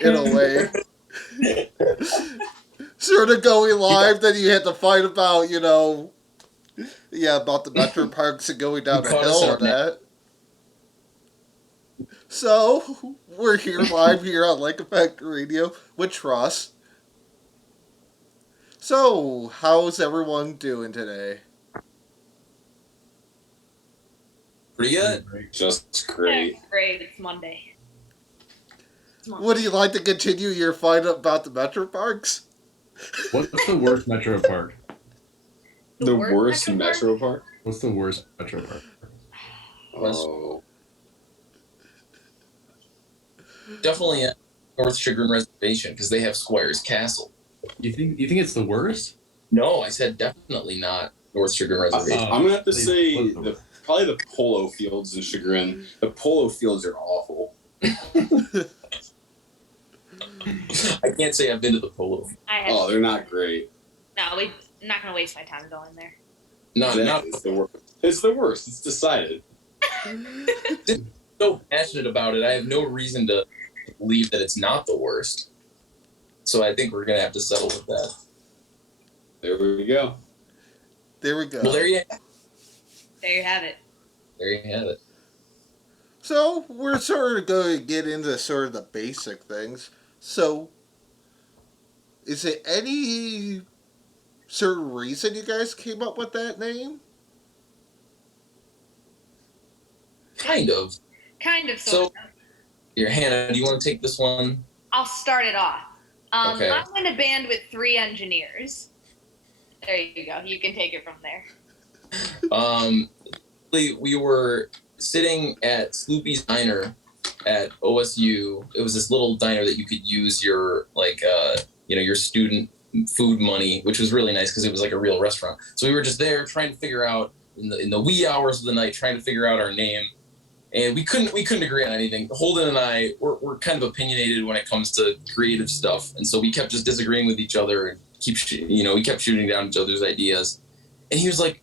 in a way. Sort of going live, then you had to fight about, about the metro parks and going down a hill and that. So, we're here live here on Lake Effect Radio with Trust. So, how's everyone doing today? Pretty good. Just great. Great. It's Monday. Would you like to continue your fight about the metro parks? What's the worst metro park? The worst metro park? What's the worst metro park? Oh. Definitely at North Chagrin Reservation because they have Squire's Castle. You think it's the worst? No, I said definitely not North Chagrin Reservation. I'm gonna have to say probably the polo fields in Chagrin. The polo fields are awful. I can't say I've been to the polo. Oh, they're not great. No, I'm not gonna waste my time going there. Not it's the worst. It's the worst. It's decided. So passionate about it. I have no reason to believe that it's not the worst. So I think we're gonna have to settle with that. There we go. There we go. Well, there you have it. There you have it. There you have it. So, we're sort of going to get into sort of the basic things. So, is it any certain reason you guys came up with that name? Kind of. So, Here, Hannah, do you want to take this one? I'll start it off. Okay. I'm in a band with 3 engineers. There you go. You can take it from there. We were sitting at Sloopy's Diner at OSU. It was this little diner that you could use your your student food money, which was really nice because it was like a real restaurant. So we were just there trying to figure out in the wee hours of the night, trying to figure out our name, and we couldn't agree on anything. Holden and I we're kind of opinionated when it comes to creative stuff, and so we kept just disagreeing with each other and we kept shooting down each other's ideas. And he was like,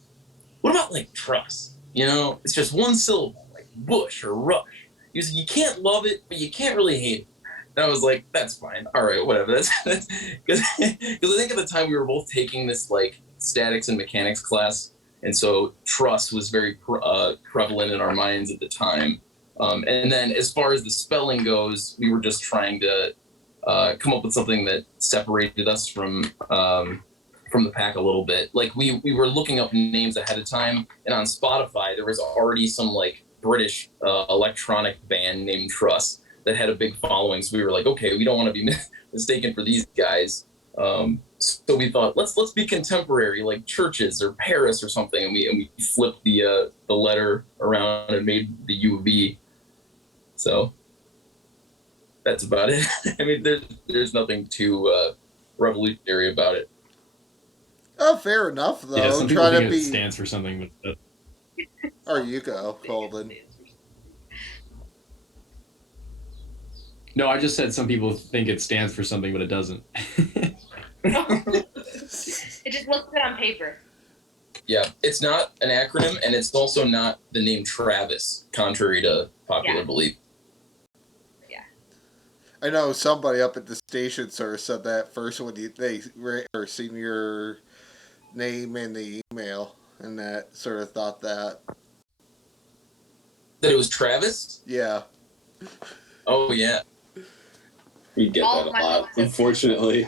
"What about like Truss? It's just one syllable, like Bush or Rush." He was like, "You can't love it, but you can't really hate it." And I was like, "That's fine. All right, whatever." That's because I think at the time we were both taking this like statics and mechanics class, and so Truss was very prevalent in our minds at the time. And then as far as the spelling goes, we were just trying to come up with something that separated us from the pack a little bit. Like we were looking up names ahead of time, and on Spotify there was already some like British electronic band named Truss that had a big following. So we were like, okay, we don't want to be mistaken for these guys. So we thought let's be contemporary, like Churches or Paris or something, and we flipped the letter around and made the UV. So that's about it. I mean, there's nothing too revolutionary about it. Oh, fair enough, though. Yeah, some people think it stands for something. Or you go, Holden. No, I just said some people think it stands for something, but it doesn't. It just looks good on paper. Yeah, it's not an acronym, and it's also not the name Travis, contrary to popular belief. Yeah. I know somebody up at the station sort of said that first when they seen your name in the email, and that sort of thought that. That it was Travis? Yeah. Oh, yeah. We get that a lot, unfortunately.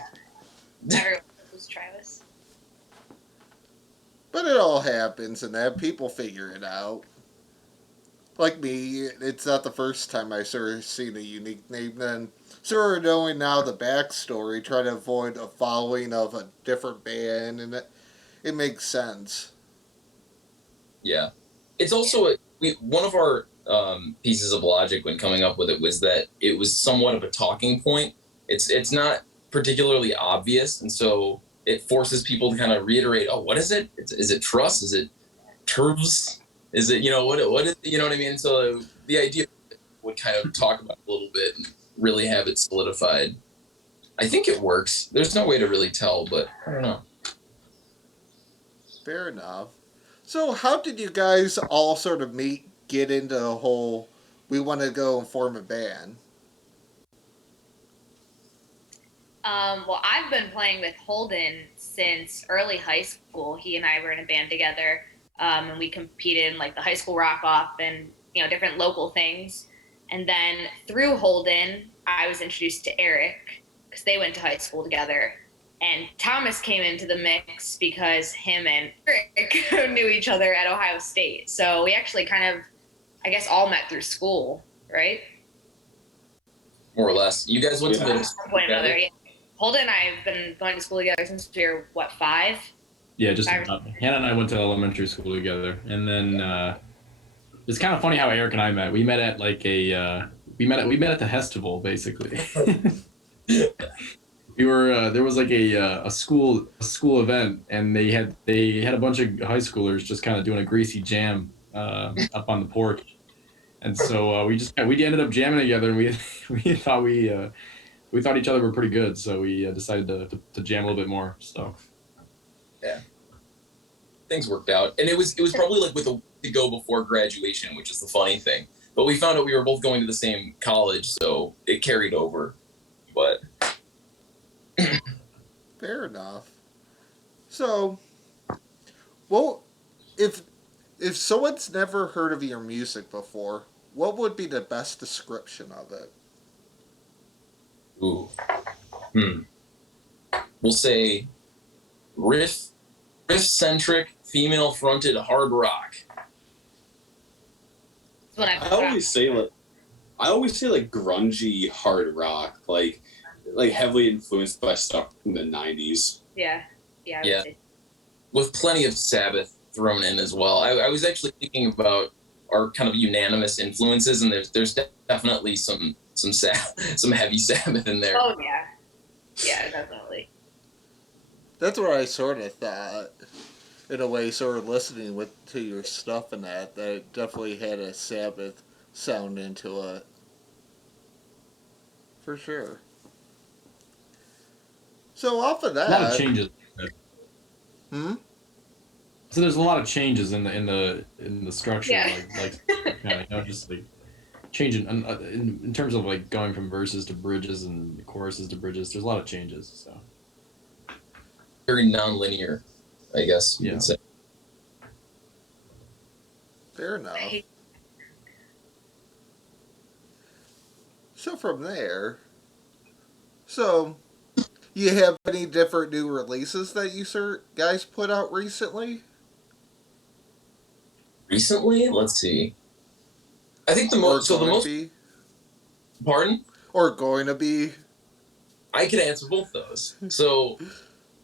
Everyone was Travis. But it all happens, and that people figure it out. Like me, it's not the first time I sort of seen a unique name. Then sort of knowing now the backstory, trying to avoid a following of a different band, and it makes sense. Yeah. It's also one of our pieces of logic when coming up with it was that it was somewhat of a talking point. It's not particularly obvious, and so it forces people to kind of reiterate, oh, what is it? Is it Truss? Is it Tervs? Is it, what is, what I mean? So the idea would kind of talk about it a little bit and really have it solidified. I think it works. There's no way to really tell, but I don't know. Fair enough. So how did you guys all sort of get into the whole, we want to go and form a band? Well, I've been playing with Holden since early high school. He and I were in a band together, and we competed in like the high school rock off and different local things. And then through Holden, I was introduced to Eric because they went to high school together. And Thomas came into the mix because him and Eric knew each other at Ohio State. So we actually kind of, I guess, all met through school, right? More or less. You guys went to Yeah. middle At school some point or together? another, yeah. Holden and I have been going to school together since we were, what, 5? Yeah, just Five. about. Hannah and I went to elementary school together, and then it's kind of funny how Eric and I met. We met at like we met at the festival basically. We were there was like a school event, and they had a bunch of high schoolers just kind of doing a greasy jam up on the porch, and so we ended up jamming together, and we we thought each other were pretty good, so we decided to jam a little bit more. So Yeah. Things worked out, and it was probably like with a week to go before graduation, which is the funny thing. But we found out we were both going to the same college, so it carried over. But Fair enough. So, well, if someone's never heard of your music before, what would be the best description of it? ooh, we'll say riff centric, female fronted hard rock. That's what I always say like grungy hard rock, like heavily influenced by stuff from the 90s. Yeah. I would Yeah. say. With plenty of Sabbath thrown in as well. I was actually thinking about our kind of unanimous influences, and there's definitely some heavy Sabbath in there. Oh, yeah. Yeah, definitely. That's what I sort of thought. In a way, sort of listening to your stuff and that it definitely had a Sabbath sound into it. For sure. So off of a lot of that, changes. So there's a lot of changes in the structure, Yeah. just like changing in terms of like going from verses to bridges and choruses to bridges. There's a lot of changes. So Very non-linear, I guess you Yeah. could say. fair enough. Right. So from there, you have any different new releases that you guys put out recently? Recently, let's see. I think the Or most going to be? pardon. Or going to be? I could answer both those. So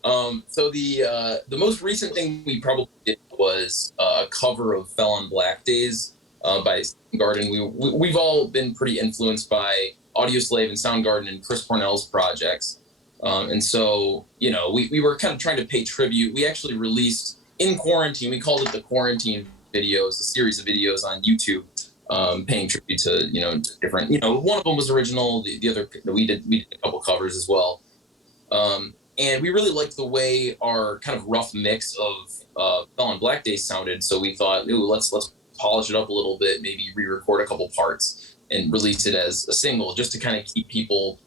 the most recent thing we probably did was a cover of "Fell on Black Days" by Soundgarden. We've all been pretty influenced by Audioslave and Soundgarden and Chris Cornell's projects, and so we were kind of trying to pay tribute. We actually released in quarantine. We called it the Quarantine Videos, a series of videos on YouTube. Paying tribute to different one of them was original, the other we did a couple covers as well, and we really liked the way our kind of rough mix of Fell on Black Days sounded, so we thought, ooh, let's polish it up a little bit, maybe re-record a couple parts and release it as a single, just to kind of keep people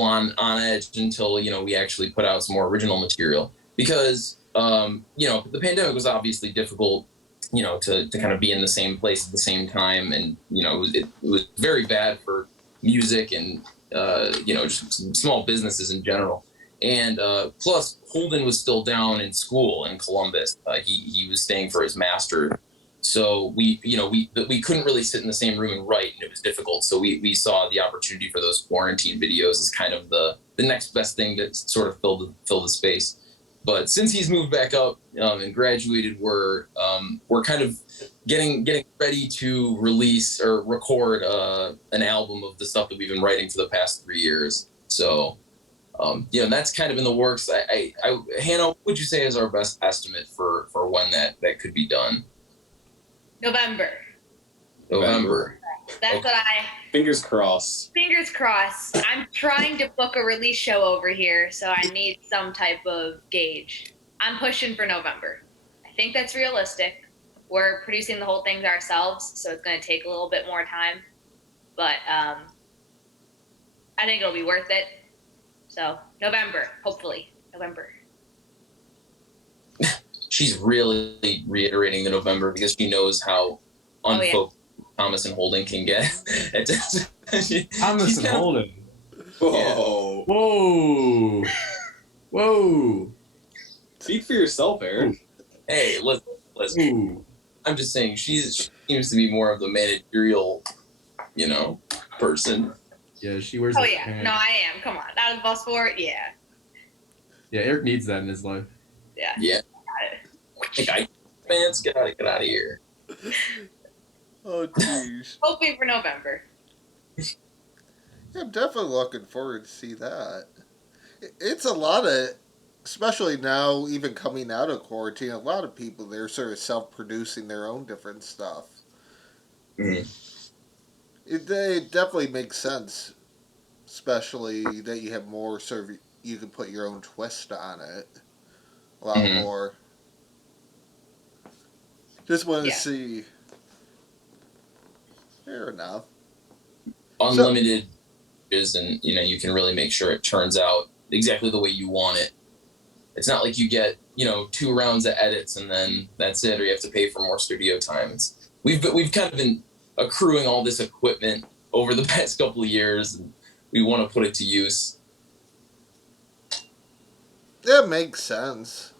on edge until we actually put out some more original material, because the pandemic was obviously difficult to kind of be in the same place at the same time. And, it was very bad for music and, just small businesses in general. And plus, Holden was still down in school in Columbus. He was staying for his master. So we couldn't really sit in the same room and write, and it was difficult. So we saw the opportunity for those quarantine videos as kind of the next best thing to sort of fill the space. But since he's moved back up and graduated, we're kind of getting ready to release or record an album of the stuff that we've been writing for the past 3 years. So, that's kind of in the works. Hannah, what would you say is our best estimate for when that could be done? November. November. That's Okay. what I. Fingers crossed. Fingers crossed. I'm trying to book a release show over here, so I need some type of gauge. I'm pushing for November. I think that's realistic. We're producing the whole thing ourselves, so it's going to take a little bit more time. But I think it'll be worth it. So November, hopefully November. She's really reiterating the November because she knows how Oh, yeah. unfocused Thomas and Holden can get. Thomas She's and kind of, Holden. Whoa. Whoa. Whoa. Speak for yourself, Eric. hey, listen. Ooh. I'm just saying she seems to be more of the managerial, person. Yeah, she wears Oh the yeah, pants. no, I am. Come on, out of the bus for it. Yeah, Yeah, Eric needs that in his life. yeah. Yeah. Hey, guy fans, get out of here. Oh, jeez. Hoping for November. Yeah, I'm definitely looking forward to see that. It's a lot of, especially now, even coming out of quarantine, a lot of people, they're sort of self-producing their own different stuff. Mhm. It definitely makes sense, especially that you have more sort of, you can put your own twist on it a lot Mhm. more. Just want to Yeah. see. Fair enough. Unlimited is, and you can really make sure it turns out exactly the way you want it. It's not like you get 2 rounds of edits and then that's it, or you have to pay for more studio time. We've kind of been accruing all this equipment over the past couple of years, and we want to put it to use. It makes sense.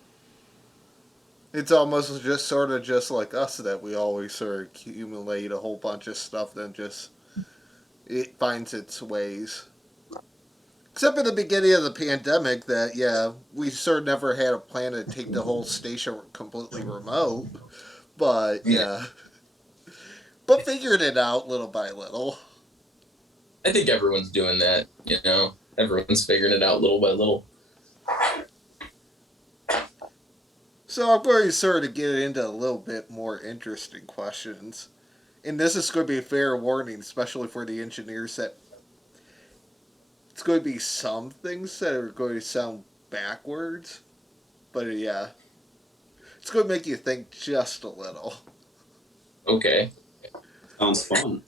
It's almost just sort of just like us that we always sort of accumulate a whole bunch of stuff, then just it finds its ways. Except in the beginning of the pandemic, that yeah, we sort of never had a plan to take the whole station completely remote. But yeah, but figured it out little by little. I think everyone's doing that. Everyone's figuring it out little by little. So I'm going to sort of get into a little bit more interesting questions. And this is going to be a fair warning, especially for the engineers, that it's going to be some things that are going to sound backwards. But yeah, it's going to make you think just a little. Okay. Sounds fun.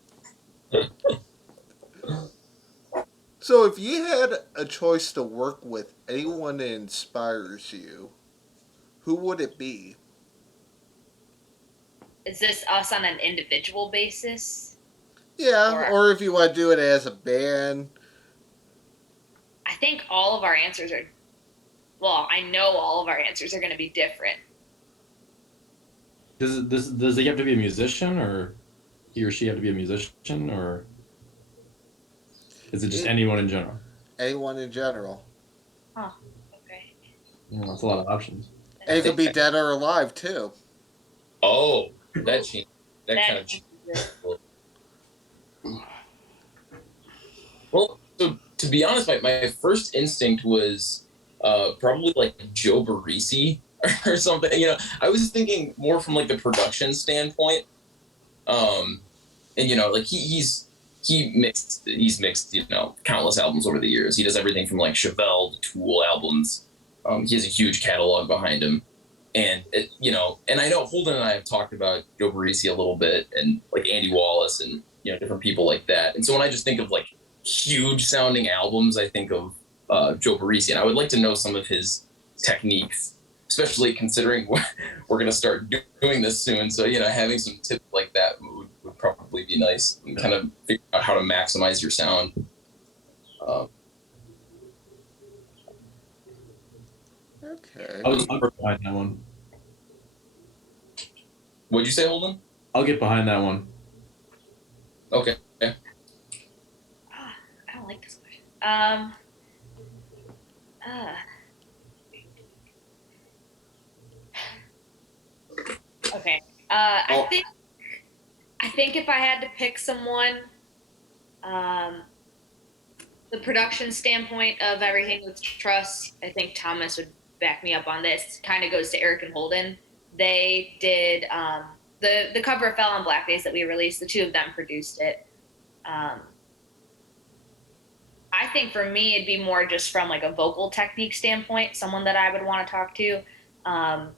So if you had a choice to work with anyone that inspires you, who would it be? Is this us on an individual basis? Yeah, or if you want to do it as a band. I think all of our answers are. Well, I know all of our answers are going to be different. Does he have to be a musician, or he or she have to be a musician, or is it just anyone in general? Anyone in general. Huh. Okay. That's a lot of options. And it could be dead or alive, too. Oh, that changed. That kind of changed. Well, so to be honest, my first instinct was probably like Joe Barresi or something. I was thinking more from like the production standpoint. And like he's mixed countless albums over the years. He does everything from like Chevelle to Tool albums. He has a huge catalog behind him. And and I know Holden and I have talked about Joe Barresi a little bit, and like Andy Wallace, and different people like that. And so when I just think of like huge sounding albums, I think of Joe Barresi, and I would like to know some of his techniques, especially considering we're going to start doing this soon. So having some tips like that would probably be nice, and kind of figure out how to maximize your sound. Okay. I'll get behind that one. What'd you say, Holden? I'll get behind that one. Okay. I don't like this question. Okay. I think if I had to pick someone, the production standpoint of everything with Trust, I think Thomas would back me up on this. Kind of goes to Eric and Holden. They did the cover of Fell on Black Days that we released. The two of them produced it. I think for me, it'd be more just from like a vocal technique standpoint, someone that I would want to talk to. Ann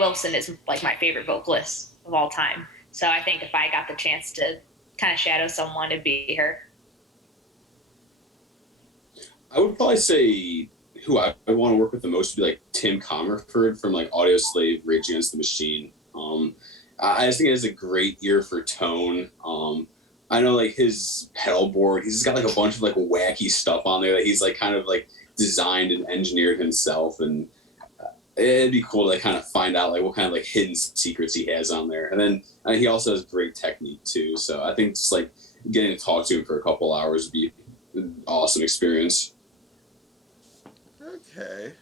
Wilson is like my favorite vocalist of all time. So I think if I got the chance to kind of shadow someone, it'd be her. I would probably say who I want to work with the most would be like Tim Comerford from like Audio Slave, Rage Against the Machine. I just think it has a great ear for tone. I know like his pedal board, he's got like a bunch of like wacky stuff on there that he's like kind of like designed and engineered himself, and it'd be cool to like kind of find out like what kind of like hidden secrets he has on there. And then he also has great technique too. So I think just like getting to talk to him for a couple hours would be an awesome experience. Okay.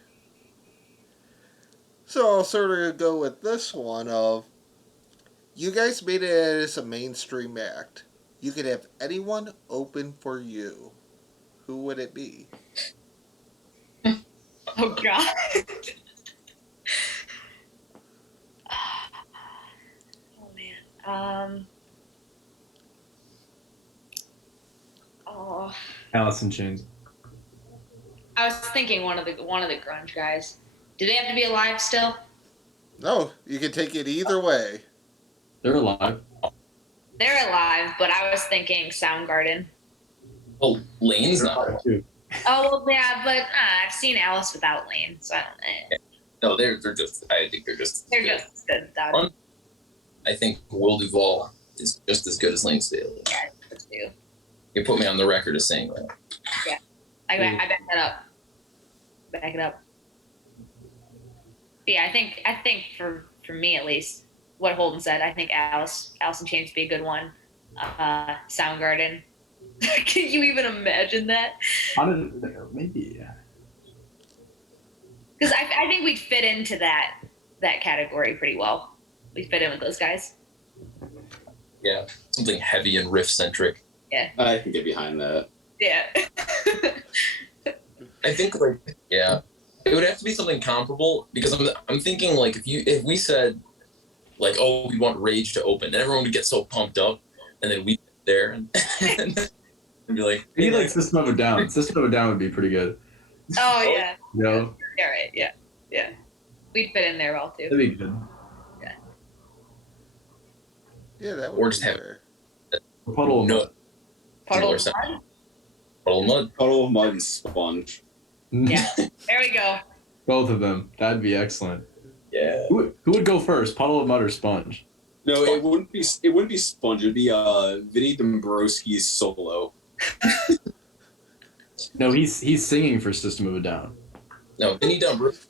So I'll sort of go with this one of, you guys made it as a mainstream act. You could have anyone open for you. Who would it be? Oh God. Oh man. Oh, Alice in Chains. I was thinking one of the grunge guys. Do they have to be alive still? No, you can take it either way. They're alive. They're alive, but I was thinking Soundgarden. Well, Lane's They're not. alive too. Oh well, yeah, but I've seen Alice without Lane, so I don't know. No, they're just. I think they're just. They're just as good without him. I think Will Duvall is just as good as Lane Staley. Yeah, let's do. You put me on the record as saying that. I back that up. Back it up. Yeah, I think for me at least, what Holden said, I think Alice in Chains would be a good one. Soundgarden. Can you even imagine that? Maybe. Because I think we'd fit into that category pretty well. We fit in with those guys. Yeah, something heavy and riff centric. I can get behind that. Yeah. I think like yeah, it would have to be something comparable because I'm thinking like if we said like, oh, we want Rage to open, and everyone would get so pumped up, and then we'd get there and be like, Maybe like System of a Down. System of a Down would be pretty good. Oh yeah. You know? Yeah, right. Yeah. We'd fit in there well too. That'd be good. Yeah, that would Or be just have- fair. Puddle of No. Mud. Puddle of Similar Mud? Puddle of Mud. Puddle of Mud and Sponge. Yeah. There we go. Both of them. That'd be excellent. Yeah. Who would go first? Puddle of Mud or Sponge? No, it wouldn't be Sponge. It'd be Vinny Dombrowski's solo. No, he's singing for System of a Down. No, Vinny Dombrowski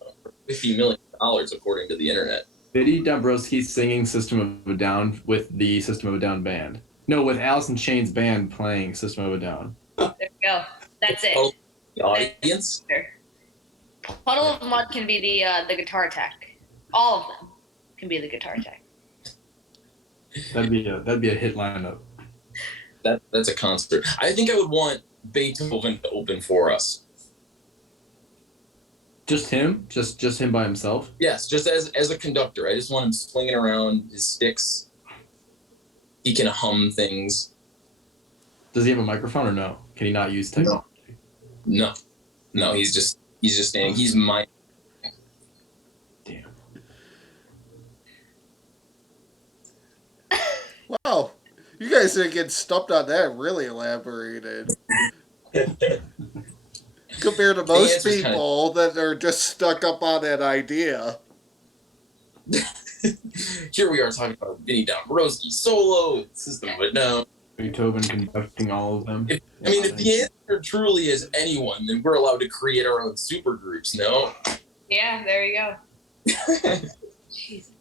$50 million according to the internet. Vinny Dombrowski's singing System of a Down with the System of a Down band. No, with Alice in Chains band playing System of a Down. There we go. That's it. Oh, the audience. Puddle of Mud can be the guitar tech. All of them can be the guitar tech. That'd be a hit lineup. That's a concert. I think I would want Beethoven to open for us. Just him? Just him by himself? Yes, just as a conductor. I just want him swinging around his sticks. He can hum things. Does he have a microphone or no? Can he not use technology? No, he's just standing. He's my. Damn. Wow, you guys didn't get stumped on that. Really elaborated. Compared to most people that are just stuck up on that idea. Here we are talking about Vinny Dombrowski solo, System of a Down. Beethoven conducting all of them. If the answer truly is anyone, then we're allowed to create our own supergroups, no? Yeah, there you go. Jesus.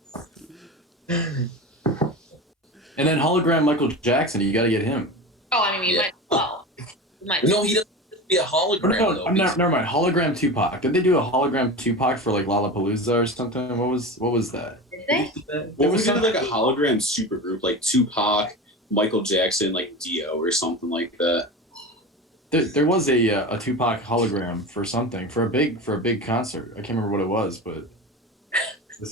And then hologram Michael Jackson, you gotta get him. Oh, I mean, you might. Well, you might. No, he doesn't have to be a hologram, No, though. never mind. Hologram Tupac. Did they do a hologram Tupac for like Lollapalooza or something? What was that? Did they? What was if we did like a hologram supergroup, like Tupac, Michael Jackson, like Dio or something like that? There was a Tupac hologram for something for a big concert. I can't remember what it was, but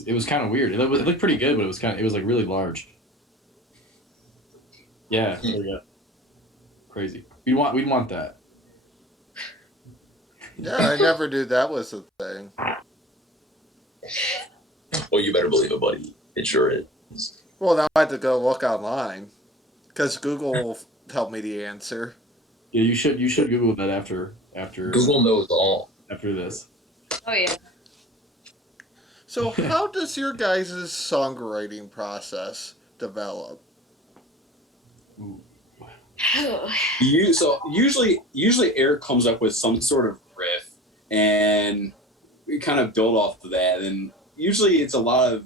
it was kind of weird. It looked pretty good, but it was like really large. Yeah, there we go. Crazy. We'd want that. Yeah, I never knew that was a thing. Well, you better believe it, buddy. It sure is. Well, now I have to go look online because Google will tell me the answer. Yeah, you should Google that after after Google knows all. after this. Oh yeah. So, how does your guys' songwriting process develop? Ooh. So usually Eric comes up with some sort of riff, and we kind of build off of that. And usually it's a lot of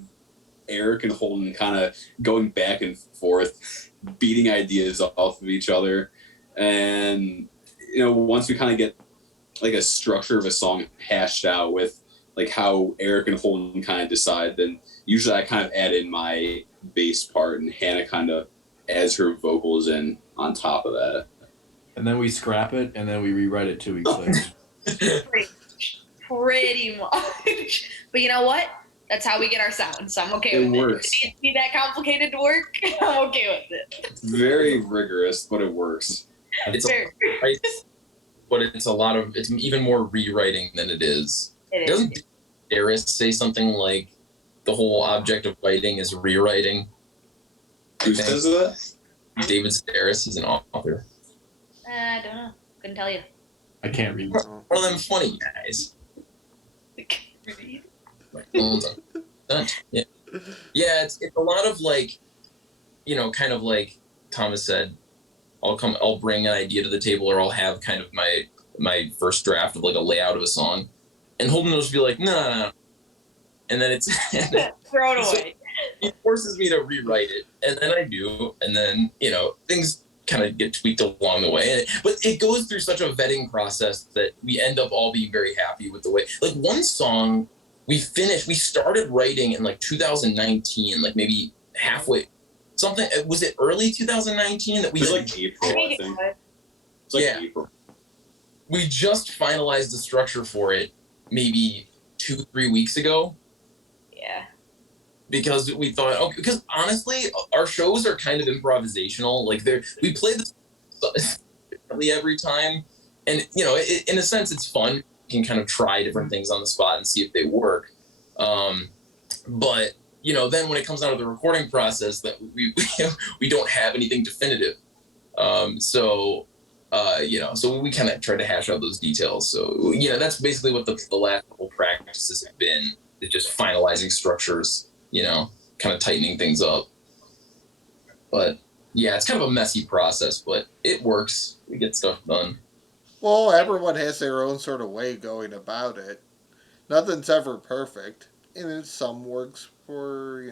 Eric and Holden kind of going back and forth, beating ideas off of each other. And once we kind of get like a structure of a song hashed out with like how Eric and Holden kind of decide, then usually I kind of add in my bass part, and Hannah kind of adds her vocals in on top of that. And then we scrap it, and then we rewrite it 2 weeks later. Pretty much. But you know what? That's how we get our sound, so I'm okay with works. it. If it needs to be that complicated to work, I'm okay with it. It's very rigorous, but it works. It's but it's a lot of, it's even more rewriting than it is. Doesn't Darius say something like the whole object of writing is rewriting? Who says that? David Sedaris, he's an author. I don't know. Couldn't tell you. I can't read. One of them funny guys. Yeah, it's a lot of like, kind of like Thomas said, I'll bring an idea to the table, or I'll have kind of my first draft of like a layout of a song, and Holden will just be like, no, and then it's throw it away. He forces me to rewrite it, and then I do, and then things kind of get tweaked along the way, but it goes through such a vetting process that we end up all being very happy with the way. Like one song we started writing in like 2019, like maybe halfway, something. Was it early 2019 that we? It was like April, I think. It's like April. We just finalized the structure for it maybe 2-3 weeks ago. Yeah. Because we thought, because honestly, our shows are kind of improvisational. Like we play this differently every time, and in a sense, it's fun. You can kind of try different things on the spot and see if they work. But then when it comes out of the recording process, that we don't have anything definitive. So we kind of try to hash out those details. So that's basically what the last couple practices have been. It's just finalizing structures. Kind of tightening things up. But yeah, it's kind of a messy process, but it works. We get stuff done. Well, everyone has their own sort of way going about it. Nothing's ever perfect. And some works for,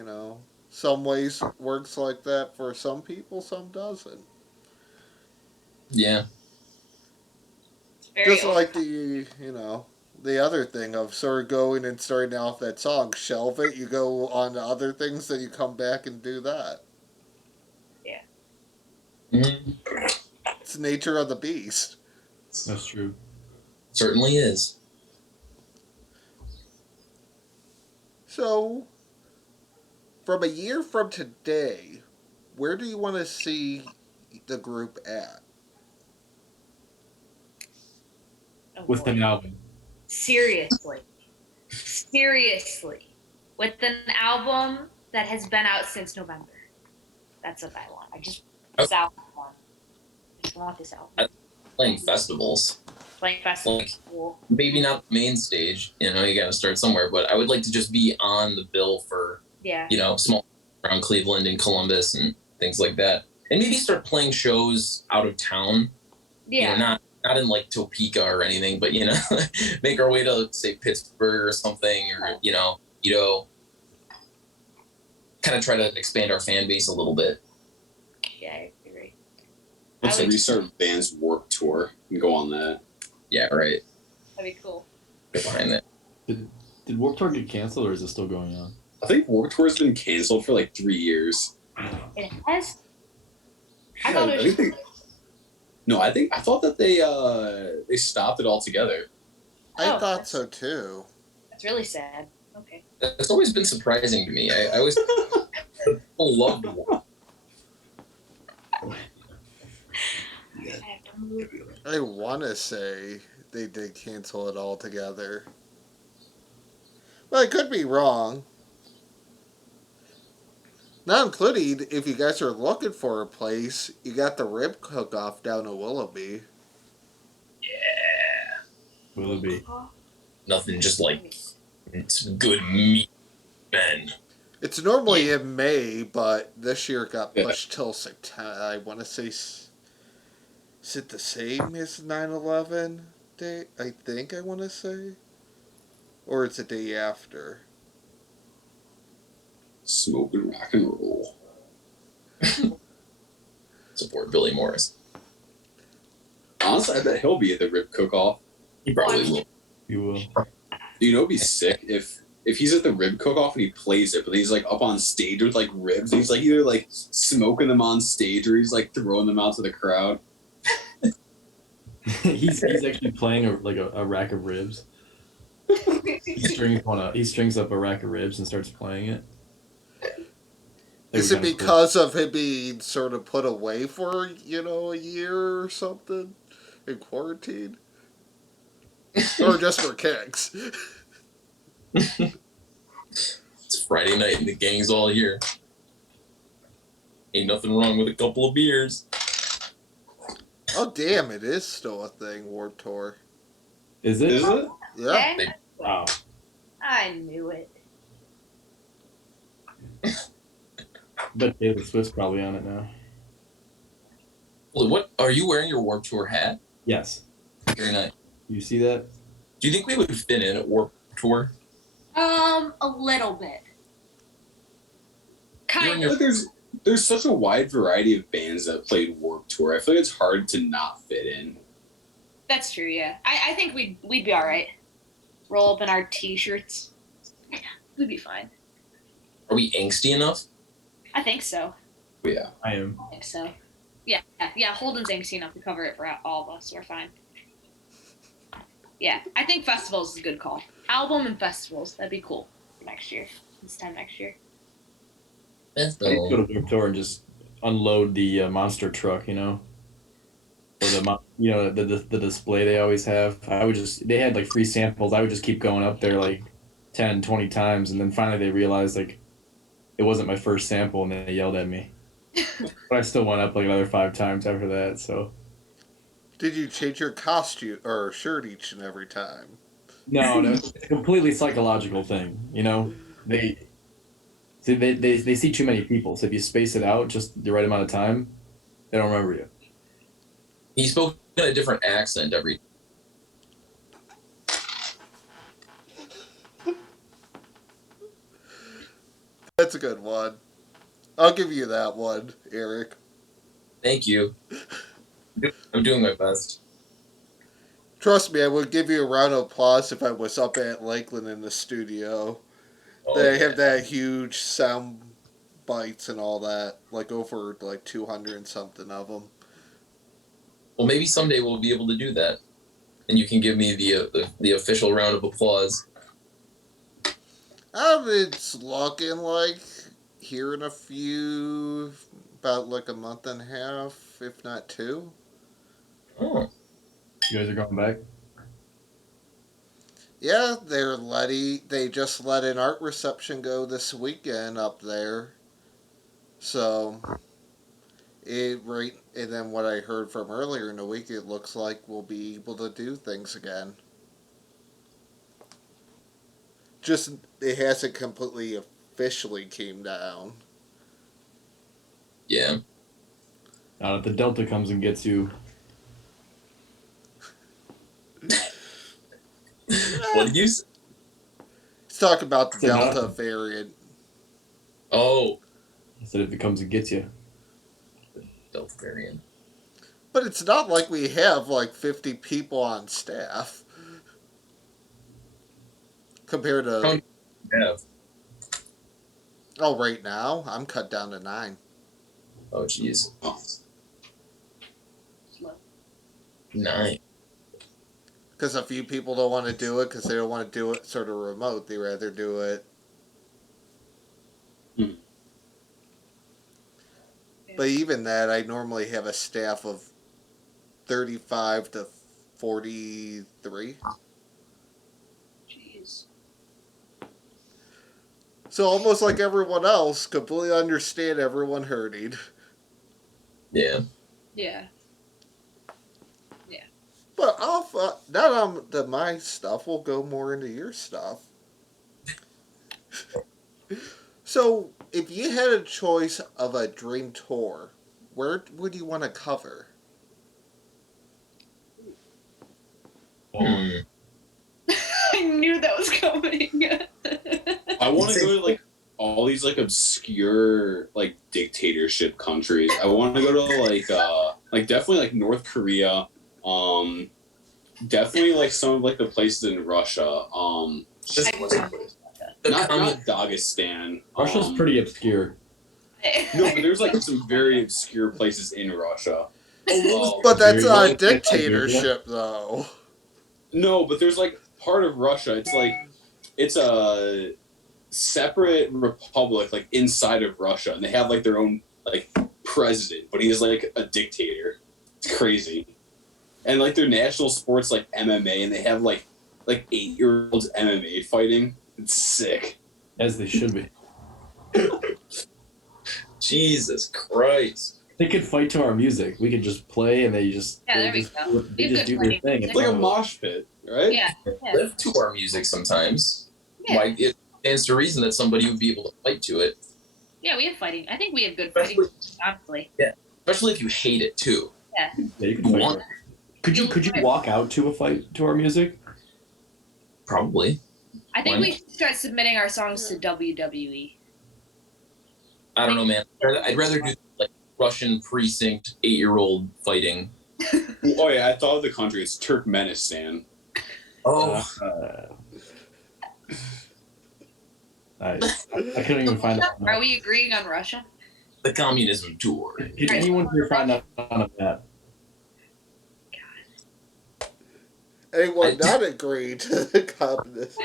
some ways works like that for some people, some doesn't. Yeah. Just like the other thing of sort of going and starting off that song, shelve it, you go on to other things, then you come back and do that. Yeah. Mm-hmm. It's the nature of the beast. That's true. Certainly is. So, from a year from today, where do you want to see the group at? With an album. Seriously. With an album that has been out since November. That's what I want. I just want this album. I just want this album. Playing festivals. Playing festivals. Like, maybe not the main stage. You got to start somewhere. But I would like to just be on the bill for, small around Cleveland and Columbus and things like that. And maybe start playing shows out of town. Yeah. Not in like Topeka or anything, but make our way to say Pittsburgh or something, or kind of try to expand our fan base a little bit. Yeah, I agree. Let's restart Band's Warped Tour and go on that. Yeah, right. That'd be cool. Get behind that. Did Warped Tour get canceled, or is it still going on? I think Warped Tour has been canceled for like 3 years. It has. I thought that they stopped it altogether. I thought so too. That's really sad. Okay. That's always been surprising to me. I always loved Warped. I want to say they did cancel it altogether. But I could be wrong. Not including, if you guys are looking for a place, you got the rib cook-off down in Willoughby. Yeah. will it be? Nothing, just like it's good meat, men. It's normally in May, but this year it got Yeah. pushed till September. I want to say, is it the same as 9/11 day? I think I want to say, or it's a day after. Smoking rock and roll. Support Billy Morris. Honestly, I bet he'll be at the rib cook-off. He probably will. You will. You know, it'd be sick if he's at the rib cook-off and he plays it, but he's like up on stage with like ribs. And he's like either like smoking them on stage or he's like throwing them out to the crowd. he's actually playing a rack of ribs. He strings up a rack of ribs and starts playing it. Is it because of him being sort of put away for, a year or something in quarantine? Or just for kicks? It's Friday night and the gang's all here. Ain't nothing wrong with a couple of beers. Oh, damn, it is still a thing, Warped Tour. Is it? Is it? Yeah. Okay. Wow. I knew it. Bet Taylor Swift's probably on it now. Well, what are you wearing your Warped Tour hat? Yes. Very nice. You see that? Do you think we would fit in at Warped Tour? A little bit. You're in Kind your- of. There's such a wide variety of bands that played Warped Tour. I feel like it's hard to not fit in. That's true. Yeah, I think we'd be all right. Roll up in our t-shirts. We'd be fine. Are we angsty enough? I think so. Yeah. I am. I think so. Yeah. Holden's angsty enough to cover it for all of us. We're fine. Yeah, I think festivals is a good call. Album and festivals, that'd be cool for next year. This time next year. That's I need to go to Warped Tour and just unload the monster truck, or the display they always have. They had like free samples. I would just keep going up there like 10, 20 times, and then finally they realized like it wasn't my first sample, and they yelled at me. But I still went up like another 5 times after that. So Did you change your costume or shirt each and every time? no, it's a completely psychological thing. They see too many people, so if you space it out just the right amount of time, they don't remember you. He spoke in a different accent every. That's a good one. I'll give you that one, Eric. Thank you. I'm doing my best. Trust me, I would give you a round of applause if I was up at Lakeland in the studio. Oh, They yeah. have that huge sound bites and all that, like over like 200 and something of them. Well, maybe someday we'll be able to do that, and you can give me the official round of applause. It's looking like here in about like a month and a half, if not 2. Oh, You guys are going back? Yeah, they just let an art reception go this weekend up there. So, and then what I heard from earlier in the week, it looks like we'll be able to do things again. Just, it hasn't completely officially came down. yeah. Now that the Delta comes and gets you, What did you say? Let's talk about the It's enough. Delta variant. Oh, I said if it comes and gets you. Delta variant. But it's not like we have like 50 people on staff. Compared to... Yeah. Oh, right now? I'm cut down to 9. Oh, jeez. Oh. 9. Because a few people don't want to do it because they don't want to do it sort of remote. They rather do it. Hmm. But even that, I normally have a staff of 35 to 43. Jeez. So almost like everyone else, completely understand everyone hurting. Yeah. Yeah. But off, not on the my stuff. We'll go more into your stuff. So, if you had a choice of a dream tour, where would you want to cover? Hmm. I knew that was coming. I want to go to like all these like obscure like dictatorship countries. I want to go to like definitely like North Korea. Definitely like some of like the places in Russia. Just the Not commun- Dagestan. Russia's pretty obscure. No, but there's like some very obscure places in Russia. But that's Very not a well, dictatorship, though. No, but there's like part of Russia. It's a separate republic like inside of Russia, and they have like their own like president, but he is like a dictator. It's crazy. And like their national sports like MMA, and they have like 8-year-olds MMA fighting. It's sick. As they should be. Jesus Christ. They could fight to our music. We could just play, and they just Yeah, they there we just, go. they We just could do play their thing. It's like a mosh pit, right? Yeah. Live to our music sometimes. Yeah. Why it stands to reason that somebody would be able to fight to it. Yeah, we have fighting. I think we have good fighting, honestly. Especially if you hate it too. Yeah, you could fight. Want- Could you walk out to a fight to our music? Probably. I think Why we should start submitting our songs to WWE. I don't know, man. I'd rather do like Russian precinct 8-year-old fighting. Oh yeah, I thought of the country. It's Turkmenistan. Oh, I couldn't even find out. Are we agreeing on Russia? the communism tour. Can anyone here find out on a map? Anyone not agree to the communist?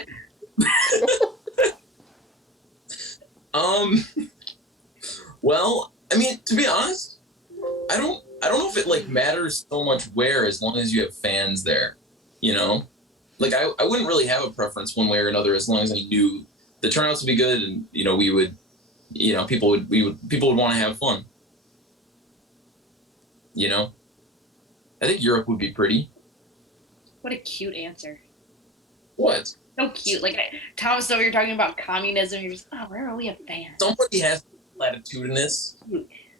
Well, I mean, to be honest, I don't know if it like matters so much where, as long as you have fans there, you know? Like I wouldn't really have a preference one way or another, as long as I knew the turnouts would be good, and we would, people would want to have fun. I think Europe would be pretty. What a cute answer. What? So cute. Like, Thomas, over here talking about communism. You're just, where are we a fan? Somebody has latitudinous.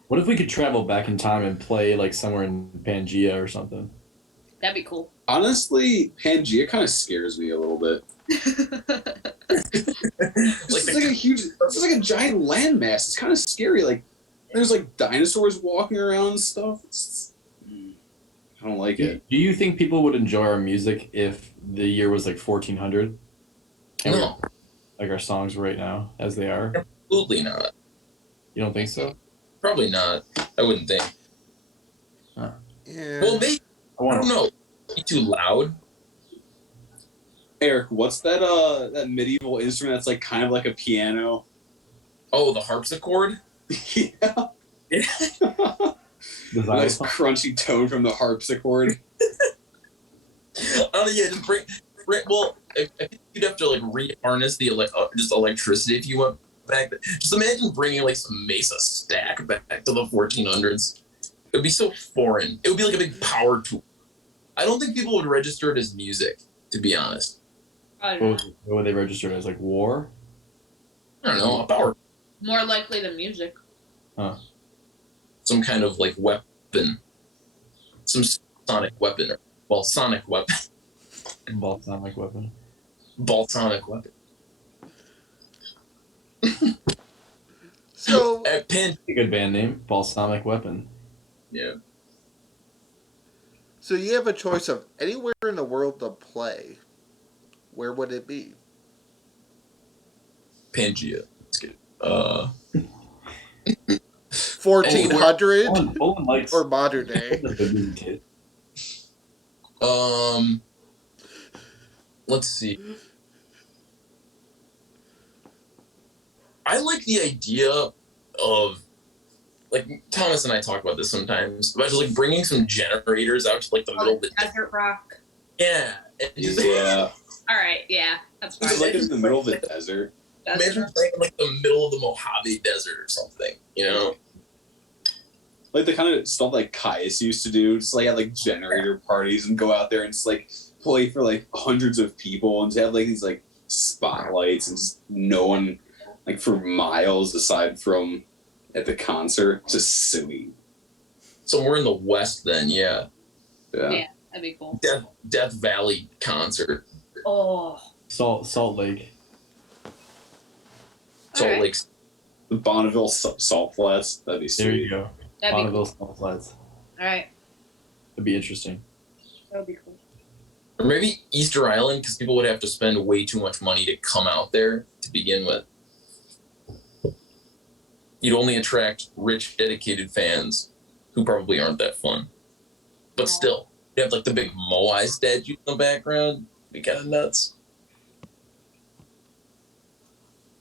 What if we could travel back in time and play like somewhere in Pangea or something? That'd be cool. Honestly, Pangea kind of scares me a little bit. It's like a giant landmass. It's kind of scary. Like there's like dinosaurs walking around and stuff. I don't like it. Do you think people would enjoy our music if the year was like 1400? No, Like our songs right now, as they are? absolutely not. You don't think so? Probably not. I wouldn't think. Yeah. Well, maybe. I don't know. Be too loud. Eric, what's that medieval instrument that's like kind of like a piano? Oh, the harpsichord. Yeah. Nice crunchy tone from the harpsichord. Oh yeah, just bring. Well, I think you'd have to like re-harness the just electricity if you went back. Just imagine bringing like some Mesa stack back to the 1400s. It would be so foreign. It would be like a big power tool. I don't think people would register it as music, to be honest. What would they register it as? Like war? I don't know, a power. More likely than music. Huh. Some kind of like weapon. Some sonic weapon. Well, sonic weapon. Balsamic weapon. Balsamic weapon. So, At Penn. A good band name, Balsamic Weapon. Yeah. so you have a choice of anywhere in the world to play. Where would it be? Pangea. Let's get 1400 Olin likes or modern day? Let's see. I like the idea of, like, Thomas and I talk about this sometimes, about just like bringing some generators out to like the middle of the Desert rock. yeah. And just, Yeah. All right, yeah, that's fine. It's like in the middle of the desert. imagine playing in like the middle of the Mojave Desert or something, like the kind of stuff like Caius used to do, just like at like generator parties and go out there and just like play for like hundreds of people and to have like these like spotlights and just no one like for miles aside from at the concert. Just silly. Somewhere in the West, then, yeah. Yeah, that'd be cool. Death Valley concert. Oh, Salt Lake. Salt right. Lake. The Bonneville Salt Flats. That'd be sweet. There you go. that'd be Bonneville cool. Salt Flats. All right, That'd be interesting. that would be cool. Or maybe Easter Island, because people would have to spend way too much money to come out there to begin with. You'd only attract rich, dedicated fans who probably aren't that fun. But still, you have like the big Moai statue in the background. It'd be kind of nuts.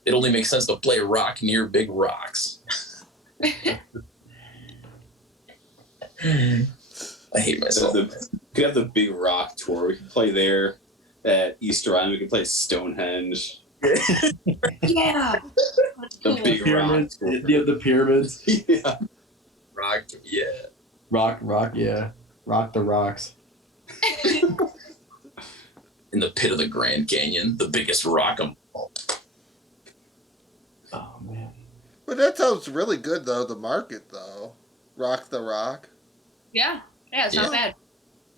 It only makes sense to play rock near big rocks. I hate myself. We could have the Big Rock tour. We could play there at Easter Island. We could play Stonehenge. Yeah. The Big Rock Pyramids. tour. Yeah, the pyramids. Yeah. Rock, yeah. Rock, yeah. Rock the rocks. In the pit of the Grand Canyon, the biggest rock of all. Oh man. But that sounds really good, though, the market, though. Rock the Rock. Yeah, it's not bad.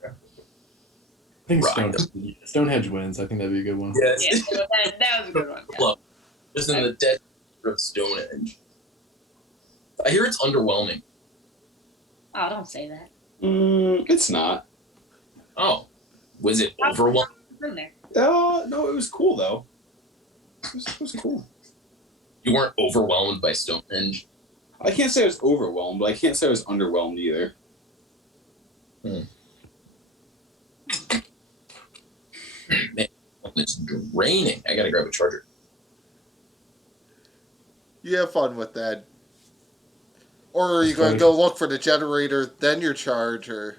I think Rock. Stonehenge wins. I think that'd be a good one. Yes. Yeah, that was a good one. Yeah. Just in the dead of Stonehenge. I hear it's underwhelming. Oh, don't say that. It's not. Oh. Was it overwhelming? In there. No, it was cool though. It was cool. You weren't overwhelmed by Stonehenge? I can't say I was overwhelmed, but I can't say I was underwhelmed either. Man, it's draining. I gotta grab a charger. You have fun with that. Or are you going to go look for the generator, then your charger?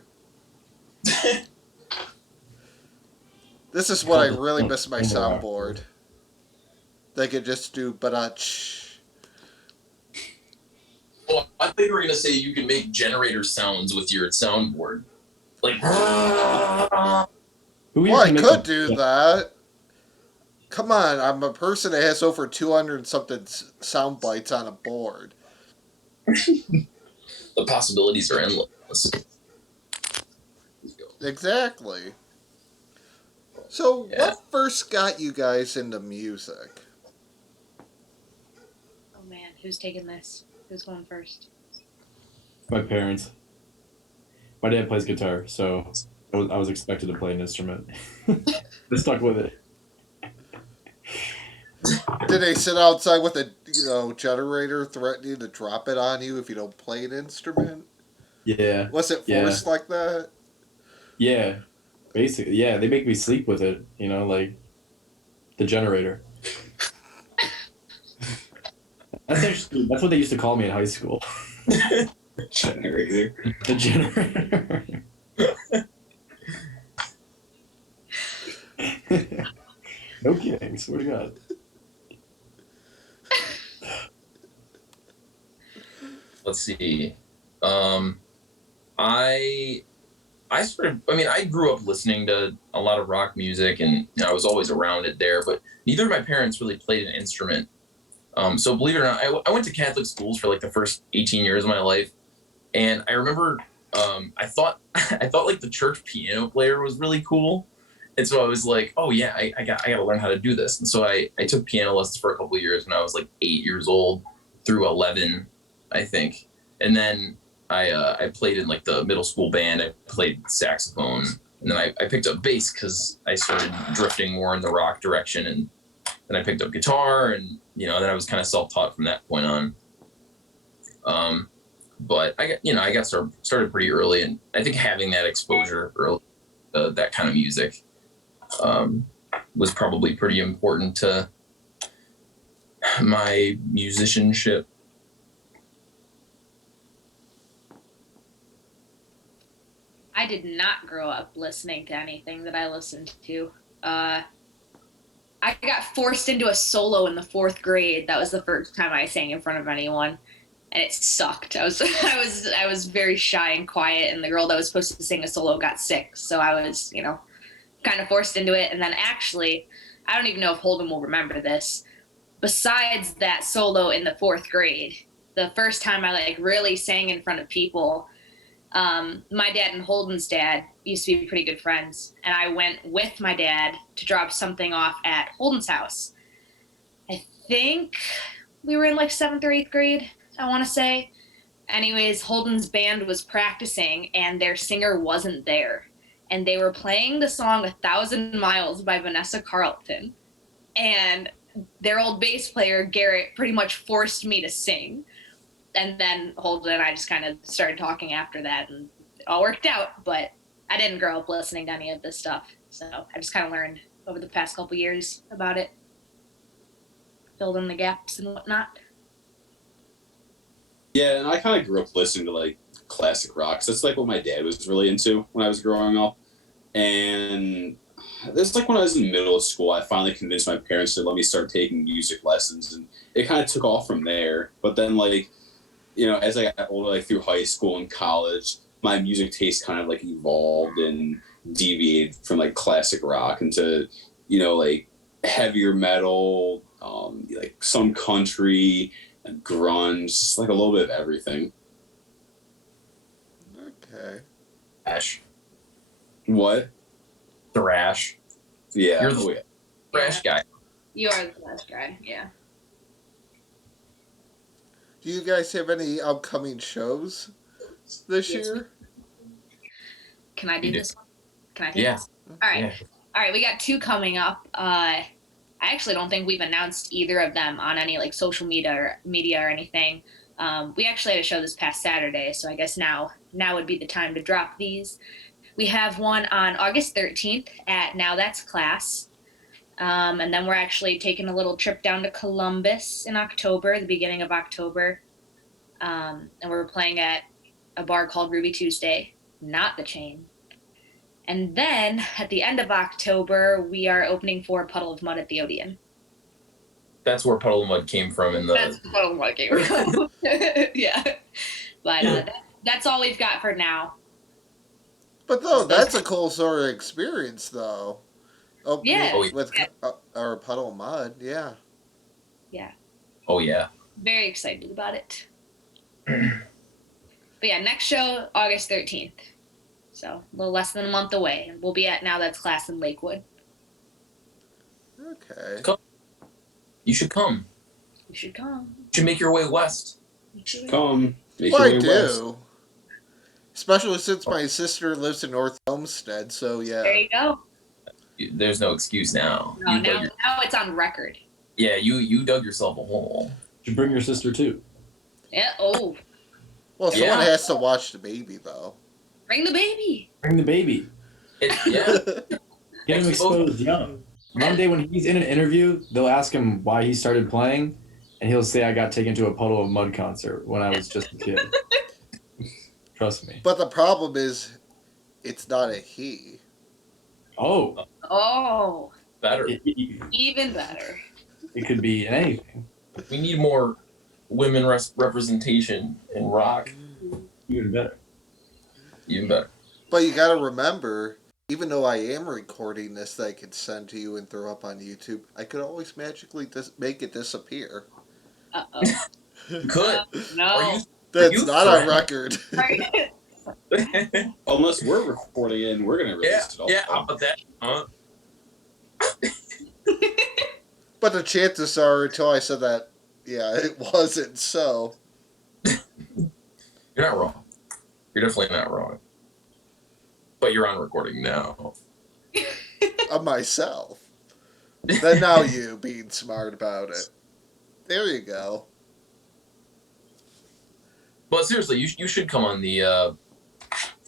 This is what I really miss my soundboard. They could just do ba-da-ch. Oh, I thought you were gonna say you can make generator sounds with your soundboard. Like Well, I could do that. Come on, I'm a person that has over 200 and something sound bites on a board. the possibilities are endless. Exactly. So, Yeah. what first got you guys into music? Oh man, who's taking this? Who's going first? My parents. My dad plays guitar, so I was expected to play an instrument. I stuck with it. Did they sit outside with a generator threatening to drop it on you if you don't play an instrument? Yeah. Was it forced like that? Yeah. Basically, yeah. They make me sleep with it, like the generator. That's what they used to call me in high school. Generator. The generator. No kidding, swear to God. Let's see. I grew up listening to a lot of rock music and I was always around it there, but neither of my parents really played an instrument. So believe it or not, I went to Catholic schools for like the first 18 years of my life. And I remember I thought like the church piano player was really cool. And so I was like, oh yeah, I got to learn how to do this. And so I took piano lessons for a couple of years when I was like 8 years old through 11, I think. And then I played in like the middle school band. I played saxophone. And then I picked up bass because I started drifting more in the rock direction. And then I picked up guitar and, then I was kind of self-taught from that point on. But I got started pretty early. And I think having that exposure early, that kind of music, was probably pretty important to my musicianship. I did not grow up listening to anything that I listened to. I got forced into a solo in the 4th grade. That was the first time I sang in front of anyone. and it sucked. I was very shy and quiet, and the girl that was supposed to sing a solo got sick, so I was, kind of forced into it. And then actually, I don't even know if Holden will remember this. Besides that solo in the 4th grade, the first time I like really sang in front of people, my dad and Holden's dad used to be pretty good friends, and I went with my dad to drop something off at Holden's house. I think we were in like 7th or 8th grade, I want to say. Anyways, Holden's band was practicing and their singer wasn't there. And they were playing the song 1,000 Miles by Vanessa Carlton. And their old bass player, Garrett, pretty much forced me to sing. And then Holden and I just kind of started talking after that, and it all worked out. But I didn't grow up listening to any of this stuff. So I just kind of learned over the past couple years about it, filled in the gaps and whatnot. Yeah, and I kind of grew up listening to like classic rock. So that's like what my dad was really into when I was growing up. And this like when I was in middle school, I finally convinced my parents to let me start taking music lessons, and it kind of took off from there. But then like, as I got older, like through high school and college, my music taste kind of like evolved and deviated from like classic rock into, like heavier metal, like some country, grunge, like a little bit of everything. Okay. Thrash. What? Thrash. Yeah. You're the thrash guy. You are the last guy, yeah. Do you guys have any upcoming shows this Yes. year? Can I do this one? Can I take Yeah. this? All right. Yeah. All right, we got 2 coming up. I actually don't think we've announced either of them on any like social media or anything. We actually had a show this past Saturday, so I guess now would be the time to drop these. We have one on August 13th at Now That's Class. And then we're actually taking a little trip down to Columbus in October, the beginning of October. And we're playing at a bar called Ruby Tuesday, not the chain. And then at the end of October, we are opening for Puddle of Mud at the Odeon. That's where Puddle of Mud came from in the. That's the Puddle of Mud came from. Yeah. But that's all we've got for now. But though, that's a cool sort of experience, though. Oh, Yeah. With our Puddle of Mud, yeah. Yeah. Oh yeah. Very excited about it. But yeah, next show, August 13th. So a little less than a month away. We'll be at Now That's Class in Lakewood. Okay. You should come. You should come. You should make your way west. Come. Well, I do. Especially since my sister lives in North Homestead, so yeah. There you go. There's no excuse now. No, now it's on record. Yeah, you dug yourself a hole. You should bring your sister too. Yeah. Oh. Well, someone has to watch the baby, though. Bring the baby. Bring the baby. Yeah. Get him exposed young. One day when he's in an interview, they'll ask him why he started playing, and he'll say, I got taken to a Puddle of Mud concert when I was just a kid. Trust me. But the problem is, it's not a he. Oh. Oh. Better. Even better. It could be in anything. We need more women representation in rock. Even better. Even better. But you gotta remember, even though I am recording this that I could send to you and throw up on YouTube, I could always magically make it disappear. Uh-oh. You could. No. That's not on record. Unless we're recording it and we're going to release it all. Yeah, how about that? Huh? But the chances are, until I said that, yeah, it wasn't, so. You're not wrong. You're definitely not wrong. But you're on recording now. Of myself. Then now you being smart about it. There you go. But seriously, you should come on the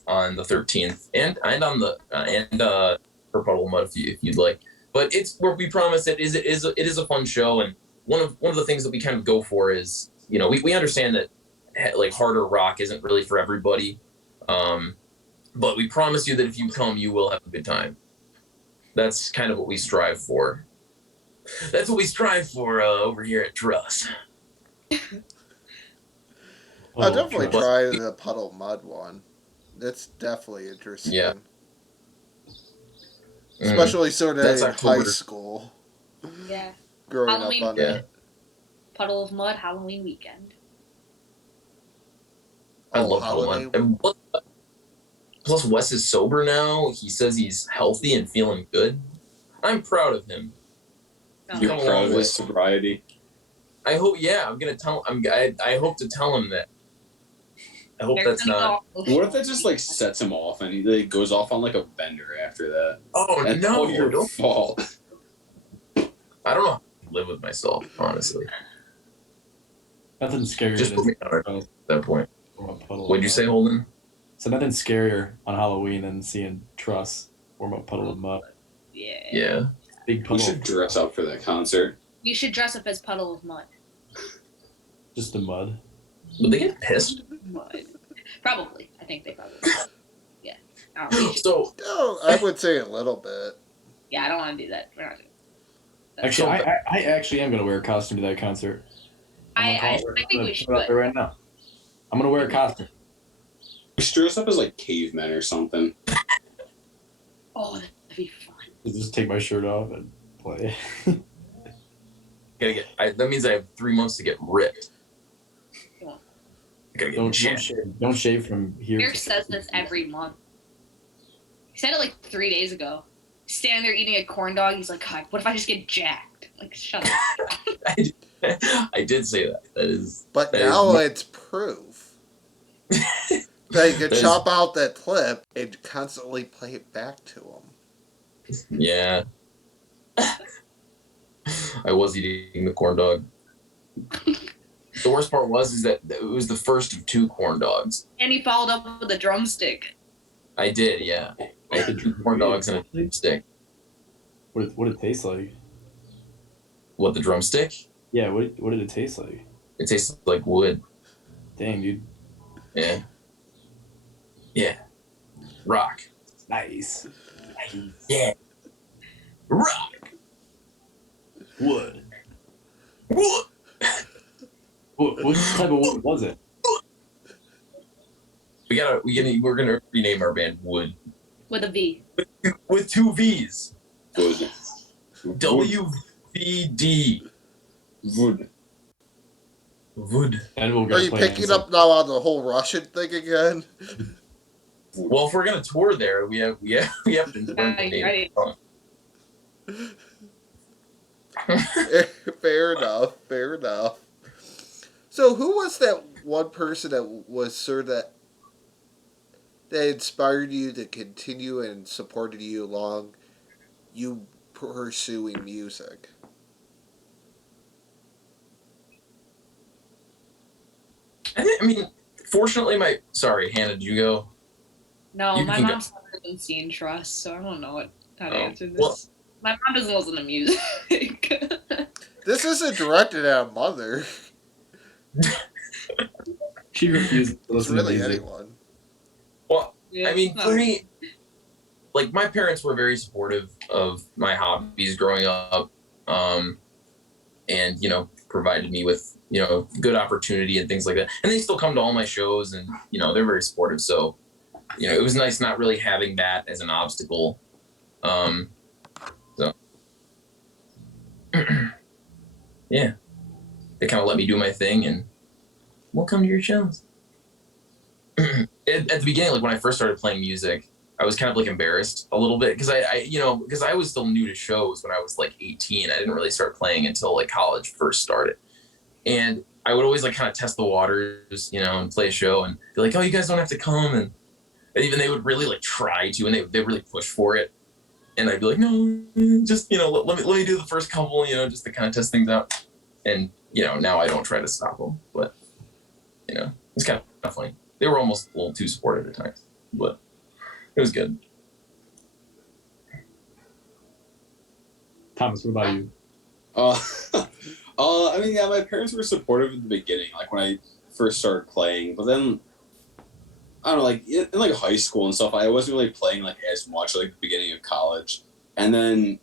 13th and on the for Puddle of Mud if you'd like. But it's where we promise it is a fun show, and one of the things that we kind of go for is, we understand that like harder rock isn't really for everybody, but we promise you that if you come, you will have a good time. That's kind of what we strive for. That's what we strive for over here at Truss. I'll Oh, definitely trust. try the puddle mud one. That's definitely interesting. Yeah. Especially sort of That's in high October. school, Yeah. growing Halloween. up on Yeah. that. Puddle of Mud Halloween weekend. I Oh, love holiday. Halloween. And plus, Wes is sober now. He says he's healthy and feeling good. I'm proud of him. Oh. You're Come proud along of way. his sobriety. I hope. Yeah, I'm gonna tell. I hope to tell him that. I hope that's not. What if that just like sets him off and he like goes off on like a bender after that? Oh That's no! all your Don't. fault. I don't know how to live with myself, honestly. Nothing scarier Just put me than on at that point. warm up puddle. What'd you say, Holden? So nothing scarier on Halloween than seeing Truss warm up puddle of mud. Yeah. Yeah. Big We puddle. should dress up for that concert. You should dress up as Puddle of Mud. Just the mud. Would they get pissed? Mud. Probably. I think they probably. Yeah. I don't know. You should- So Oh, I would say a little bit. yeah, I don't want to do that. We're not doing that. Actually, I actually am gonna wear a costume to that concert. I think we should. Put it out there right now. I'm gonna wear a costume. We should dress up as like cavemen or something. Oh, that'd be fun. Just take my shirt off and play. that means I have 3 months to get ripped. Come on. I gotta get Don't jacked. shave. Don't shave from here. Eric says this every month. He said it like 3 days ago. Standing there eating a corn dog, he's like, God, what if I just get jacked? Like, shut up. I did say that. That is. But That now is- it's proof that you can That is- chop out that clip and constantly play it back to him. Yeah. I was eating the corn dog. The worst part is that it was the first of 2 corn dogs. And he followed up with a drumstick. I did, yeah. I had 2 corn dogs and a drumstick. What did it taste like? What, the drumstick? Yeah. What did it taste like? It tastes like wood. Dang, dude. Yeah. Yeah. Rock. Nice. Yeah. Rock. Wood. Wood. What type of wood was it? We're gonna rename our band Wood With a V. with 2 V's. Wood. WVD. Wood. Wood. And we'll go Are you play picking Nancy. up now on the whole Russian thing again? Well, if we're gonna tour there, we have to learn the name. Fair enough. Fair enough. So, who was that one person that was sort of that inspired you to continue and supported you along you pursuing music? I mean, fortunately, sorry, Hannah, did you go? No, You my can go. mom's never been seen Trust, so I don't know how to Oh, answer this. well- My mom doesn't listen to music. This isn't directed at a mother. She refuses to It's listen to really music. anyone. Well, Yeah, I mean, no. for me, like my parents were very supportive of my hobbies growing up, and provided me with good opportunity and things like that. And they still come to all my shows, and they're very supportive. So, it was nice not really having that as an obstacle. So, yeah, they kind of let me do my thing, and we'll come to your shows. At the beginning, like when I first started playing music, I was kind of like embarrassed a little bit because because I was still new to shows when I was like 18. I didn't really start playing until like college first started, and I would always like kind of test the waters, and play a show and be like, "Oh, you guys don't have to come," and even they would really like try to, and they really push for it, and I'd be like, "No, just let me do the first couple, just to kind of test things out," and now I don't try to stop them, but it's kind of funny. They were almost a little too supportive at times, but it was good. Thomas, what about you? I mean, yeah, my parents were supportive at the beginning, like when I first started playing. But then, I don't know, like in like high school and stuff, I wasn't really playing like as much like the beginning of college. And then,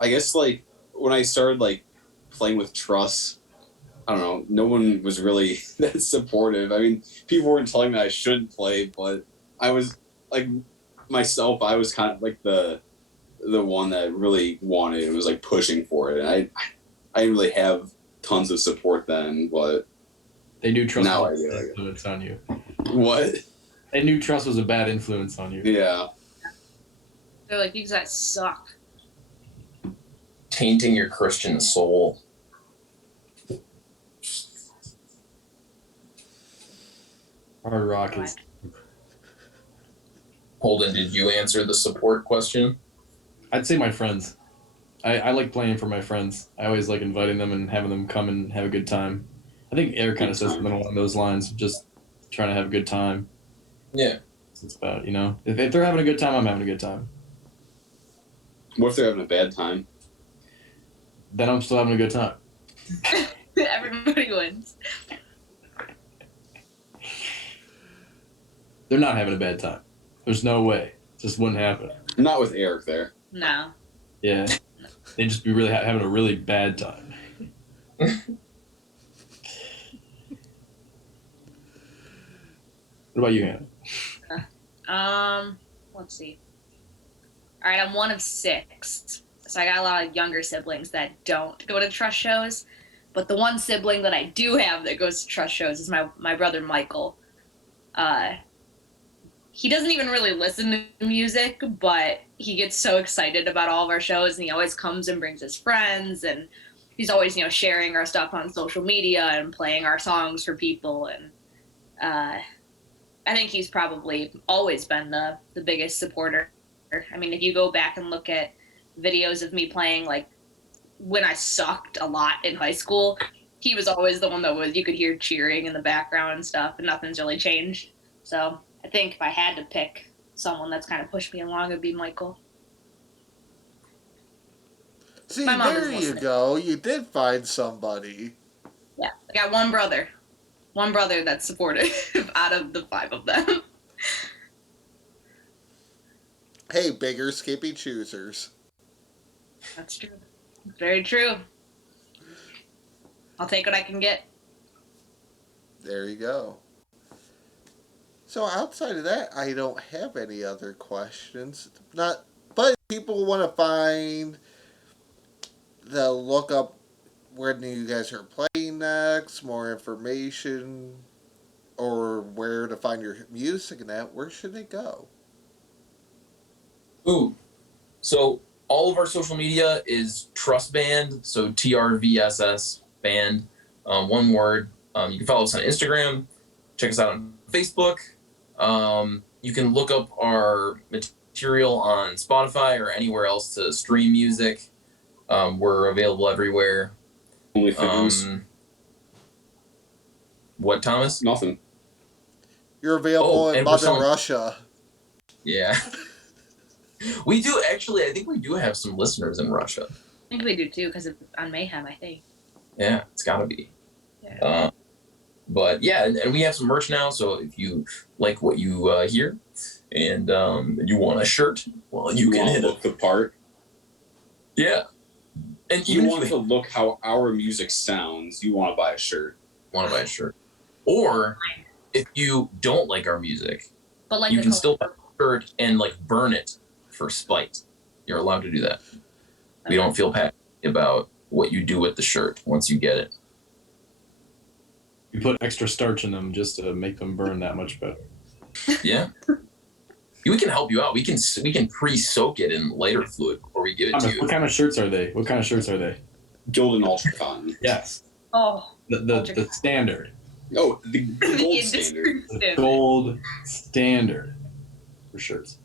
I guess like when I started like playing with Truss, I don't know, no one was really that supportive. I mean, people weren't telling me I shouldn't play, but I was like myself. I was kind of like the one that really wanted it, was like pushing for it, and I didn't really have tons of support then, but They knew trust now I was a do. bad influence on you. What? They knew trust was a bad influence on you. Yeah. They're like, you guys suck. Tainting your Christian soul. Hard rock is. Holden, did you answer the support question? I'd say my friends. I like playing for my friends. I always like inviting them and having them come and have a good time. I think Eric kind of says something along those lines, just trying to have a good time. Yeah. It's about, if they're having a good time, I'm having a good time. What if they're having a bad time? Then I'm still having a good time. Everybody wins. They're not having a bad time. There's no way. It just wouldn't happen. Not with Eric there. No. Yeah. They'd just be really having a really bad time. What about you, Hannah? Let's see. All right, I'm one of 6. So I got a lot of younger siblings that don't go to trust shows. But the one sibling that I do have that goes to trust shows is my brother Michael. He doesn't even really listen to music, but he gets so excited about all of our shows, and he always comes and brings his friends, and he's always, sharing our stuff on social media and playing our songs for people. And I think he's probably always been the biggest supporter. I mean, if you go back and look at videos of me playing, like, when I sucked a lot in high school, he was always the one that you could hear cheering in the background and stuff, and nothing's really changed. So I think if I had to pick someone that's kind of pushed me along, it'd be Michael. See, My mom is there you listening. go. You did find somebody. Yeah, I got one brother that's supportive out of the 5 of them. Hey, bigger skippy choosers. That's true. Very true. I'll take what I can get. There you go. So outside of that, I don't have any other questions. But if people want to find, they'll look up when you guys are playing next, more information, or where to find your music and that. Where should they go? Ooh. So all of our social media is Trust Band, so TRVSS Band, one word. You can follow us on Instagram, check us out on Facebook. You can look up our material on Spotify or anywhere else to stream music. We're available everywhere. Only figures. What, Thomas? Nothing. You're available in and we're Mother selling- Russia. Yeah. We do, actually, I think we do have some listeners in Russia. I think we do too, because on Mayhem, I think. Yeah, it's gotta be. Yeah. But yeah, and we have some merch now, so if you like what you hear and you want a shirt, well, you can want hit to look it. the part. Yeah. And You even want if to you look how our music sounds. You want to buy a shirt. want to buy a shirt. Or if you don't like our music, But like you the can color- still buy a shirt and like burn it for spite. You're allowed to do that. We don't feel passionate about what you do with the shirt once you get it. You put extra starch in them just to make them burn that much better. Yeah. We can help you out. We can pre-soak it in lighter fluid before we give it to Thomas, you. what kind of shirts are they? What kind of shirts are they? Golden Ultra Cotton. Yes. Oh. The standard. Oh, the gold The standard. The standard. gold standard for shirts.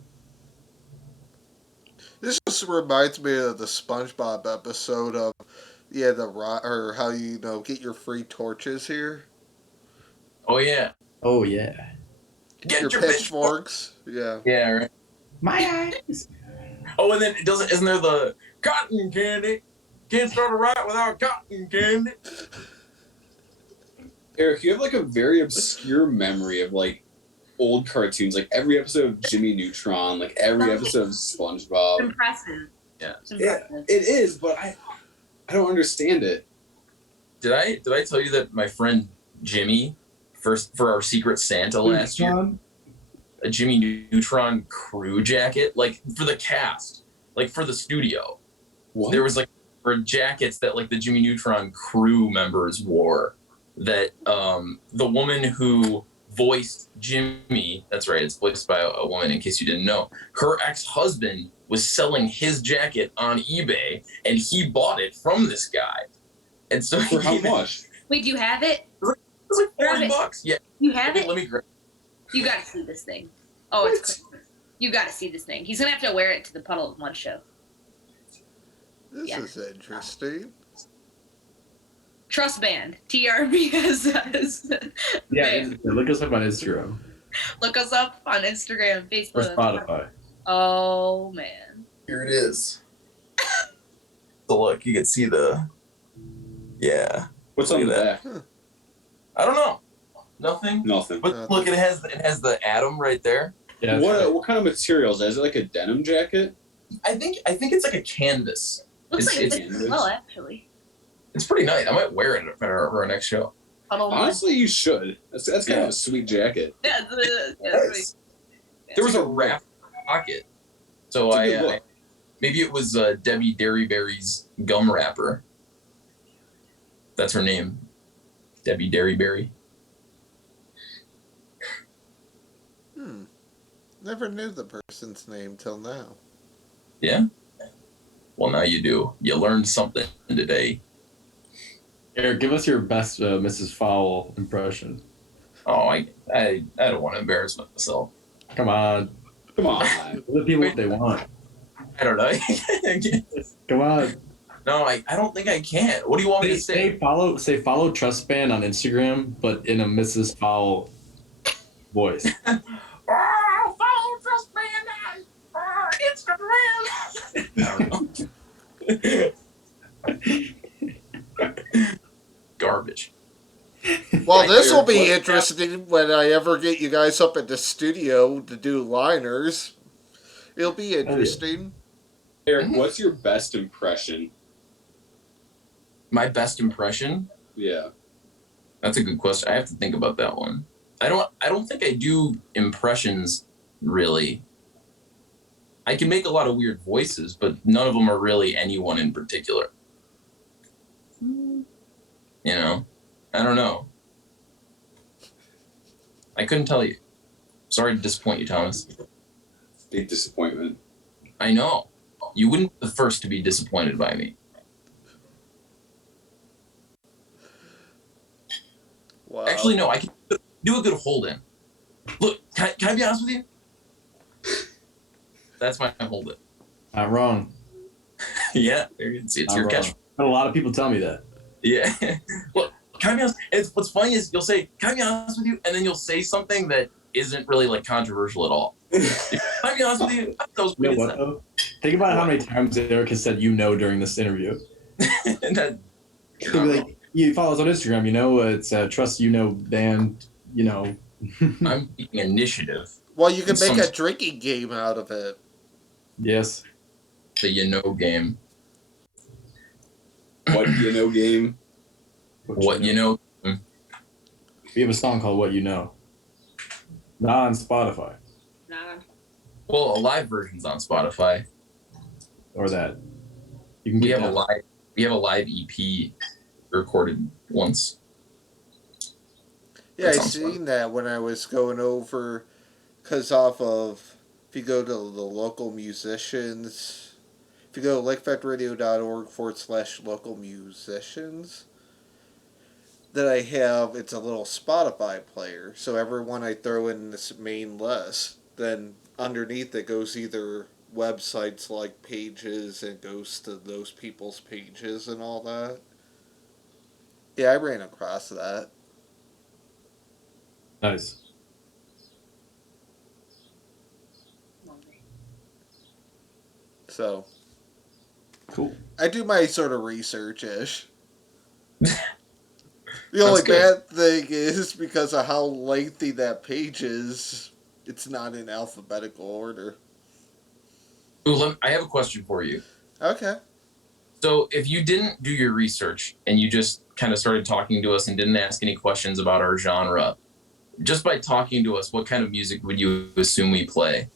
This just reminds me of the SpongeBob episode of or how get your free torches here. Oh yeah. Oh yeah. Get Your your pitchforks. Yeah. Yeah, right. My eyes. Oh, and then isn't there the cotton candy? Can't start a riot without cotton candy. Eric, you have like a very obscure memory of like old cartoons, like every episode of Jimmy Neutron, like every episode of It's SpongeBob. impressive. Yeah. It's impressive. It is, but I don't understand it. Did I tell you that my friend Jimmy, first for our Secret Santa last year, a Jimmy Neutron crew jacket, like for the cast, like for the studio. What? There was like for jackets that like the Jimmy Neutron crew members wore. That the woman who voiced Jimmy, that's right, it's voiced by a woman. In case you didn't know, her ex-husband was selling his jacket on eBay, and he bought it from this guy. And so For how much? Wait, do you have it? It was like $40. Yeah. You have it? Let me grab. You gotta see this thing. Oh, it's crazy. You gotta see this thing. He's gonna have to wear it to the Puddle of Mud show. This is interesting. Trust Band, TRVSS. Yeah, Band. look us up on Instagram Look us up on Instagram, or Facebook. Spotify. Oh man. Here it is. So look, you can see the. Yeah. What's on the back? I don't know. Nothing. Nothing. But look, it has the atom right there. Yeah. What kind of materials? Is it like a denim jacket? I think it's like a canvas. Looks like it it's, fits well, actually. it's pretty nice. I might wear it for our next show. Puddle of Mud. Honestly, you should. That's kind of a sweet jacket. Yeah, Yes. There was a wrap pocket, so It's a good look. maybe it was Debbie Derryberry's gum wrapper. That's her name, Debbie Derryberry. Never knew the person's name till now. Yeah. Well, now you do. You learned something today. Eric, give us your best Mrs. Fowl impression. Oh, I don't want to embarrass myself. Come on. Come on. Give the people what they want. I don't know. Come on. No, I don't think I can. What do you want me to say? Follow Trust Band on Instagram, but in a Mrs. Fowl voice. Oh, follow Trust Band on Instagram. I don't know. Garbage. Well, Like this will be your- interesting when I ever get you guys up at the studio to do liners. It'll be interesting. Eric, what's your best impression? My best impression? Yeah. That's a good question. I have to think about that one. I don't think I do impressions really. I can make a lot of weird voices, but none of them are really anyone in particular. You know? I don't know. I couldn't tell you. Sorry to disappoint you, Thomas. Big disappointment. I know. You wouldn't be the first to be disappointed by me. Wow. Actually, no, I can do a good hold-in. Look, can I be honest with you? That's my hold-in. Not wrong. Yeah, there you can see it's Not your wrong. catch. But a lot of people tell me that. Yeah. Look, can I be honest? What's funny is you'll say, can I be honest with you? And then you'll say something that isn't really like controversial at all. Can I be honest with you? That was You know weird. what, though? Think about how many times Eric has said during this interview. That, He'll be like, you follow us on Instagram, it's Trust Band, I'm taking initiative. Well, you can Some- make a drinking game out of it. Yes. The game. What game? What you know. We have a song called What You Know. Not on Spotify. Nah. Well, a live version's on Spotify. Or that. You can We get have that. a live EP recorded once. Yeah, I That sounds seen that when I was going over, because if you go to the local musicians, if you go to lakefactradio.org/local musicians, that I have, it's a little Spotify player. So everyone I throw in this main list, then underneath it goes either websites like pages and goes to those people's pages and all that. Yeah, I ran across that. Nice. So Cool. I do my sort of research-ish. The only good. bad thing is because of how lengthy that page is, it's not in alphabetical order. Ooh, I have a question for you. Okay. So if you didn't do your research and you just kind of started talking to us and didn't ask any questions about our genre, just by talking to us, what kind of music would you assume we play?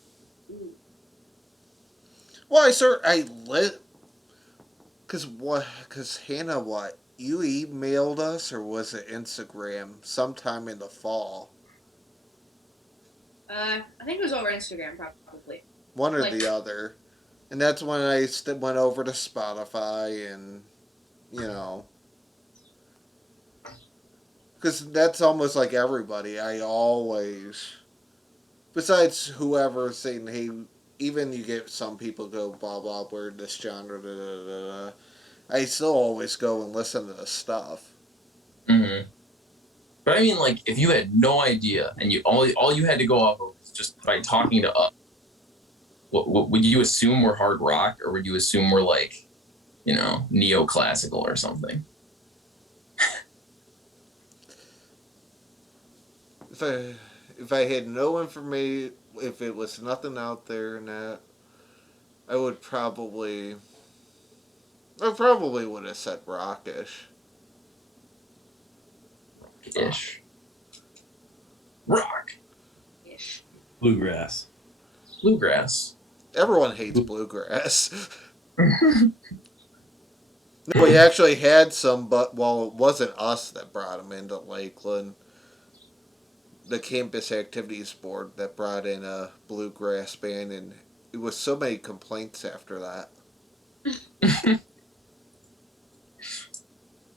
Well, I lit because Hannah, what you emailed us or was it Instagram sometime in the fall? I think it was over Instagram, probably. One or Like, the other, and that's when I went over to Spotify and you know because that's almost like everybody. I always, besides whoever saying, hey, even you get some people go blah blah, we're in this genre, da, da, da, da. I still always go and listen to the stuff. Mm-hmm. But I mean, like, if you had no idea and you all you had to go off of was just by talking to us, what would you assume we're hard rock, or would you assume we're like, neoclassical or something? If I if I had no information, if it was nothing out there and that, I would probably I probably would have said rockish. Ish. Rock. ish. Bluegrass. Bluegrass. Everyone hates bluegrass. No, we actually had some, but well, it wasn't us that brought them into Lakeland. The campus activities board that brought in a bluegrass band, and it was so many complaints after that.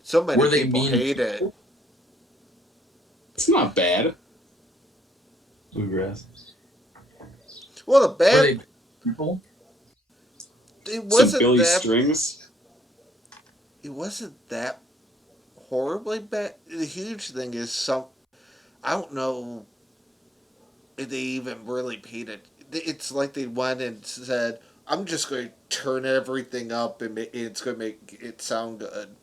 So many Were they people mean hate it. people? It's not bad. Bluegrass. Well, the Were bad they people? it Some wasn't Billy that Strings. it wasn't that horribly bad. The huge thing is I don't know if they even really paid it. It's like they went and said, "I'm just going to turn everything up and it's going to make it sound good,"